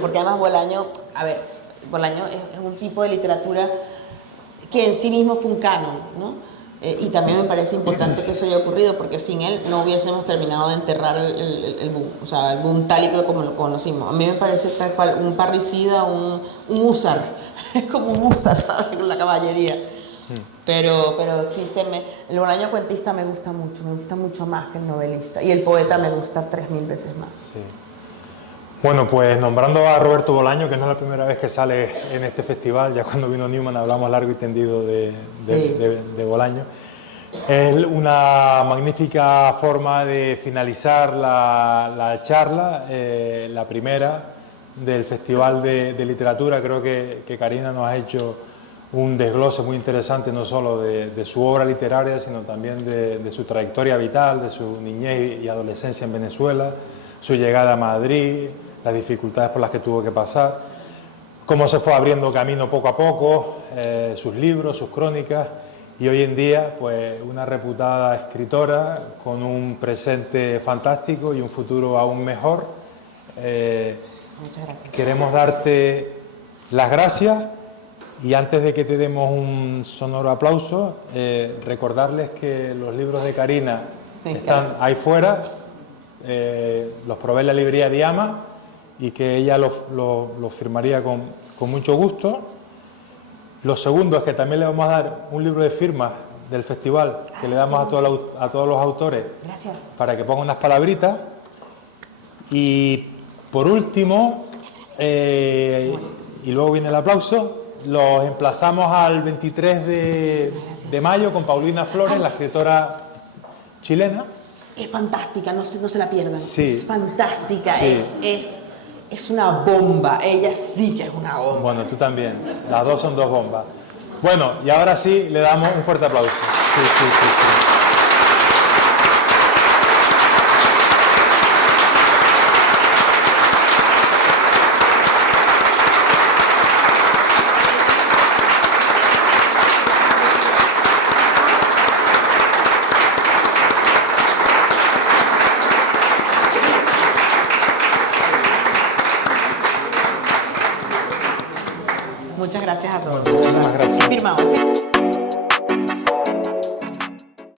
Porque además Bolaño es un tipo de literatura que en sí mismo fue un canon, ¿no? Y también me parece importante que eso haya ocurrido, porque sin él no hubiésemos terminado de enterrar el boom, o sea, el boom tal y como lo conocimos. A mí me parece tal cual un parricida, un húsar, es como un húsar, ¿sabes? Con la caballería. Pero sí, el Bolaño cuentista me gusta mucho más que el novelista. Y el poeta me gusta 3000 veces más. Sí. Bueno, pues nombrando a Roberto Bolaño, que no es la primera vez que sale en este festival, ya cuando vino Newman hablamos largo y tendido de Bolaño. Es una magnífica forma de finalizar la charla, la primera del Festival de Literatura. Creo que Karina nos ha hecho un desglose muy interesante no solo de su obra literaria, sino también de su trayectoria vital, de su niñez y adolescencia en Venezuela, su llegada a Madrid, las dificultades por las que tuvo que pasar, cómo se fue abriendo camino poco a poco, sus libros, sus crónicas, y hoy en día pues una reputada escritora con un presente fantástico y un futuro aún mejor. Muchas gracias. Queremos darte las gracias. Y antes de que te demos un sonoro aplauso, recordarles que los libros de Karina están ahí fuera, los probé en la librería Diama y que ella los firmaría con mucho gusto. Lo segundo es que también le vamos a dar un libro de firmas del festival que le damos a todos los autores. Gracias. Para que pongan unas palabritas. Y por último, y luego viene el aplauso, los emplazamos al 23 de mayo con Paulina Flores, la escritora chilena. Es fantástica, no se la pierdan. Sí. Es fantástica, sí. Es una bomba, ella sí que es una bomba. Bueno, tú también, las dos son dos bombas. Bueno, y ahora sí le damos un fuerte aplauso. Sí. Muchas gracias a todos. Muchísimas gracias. Firmado.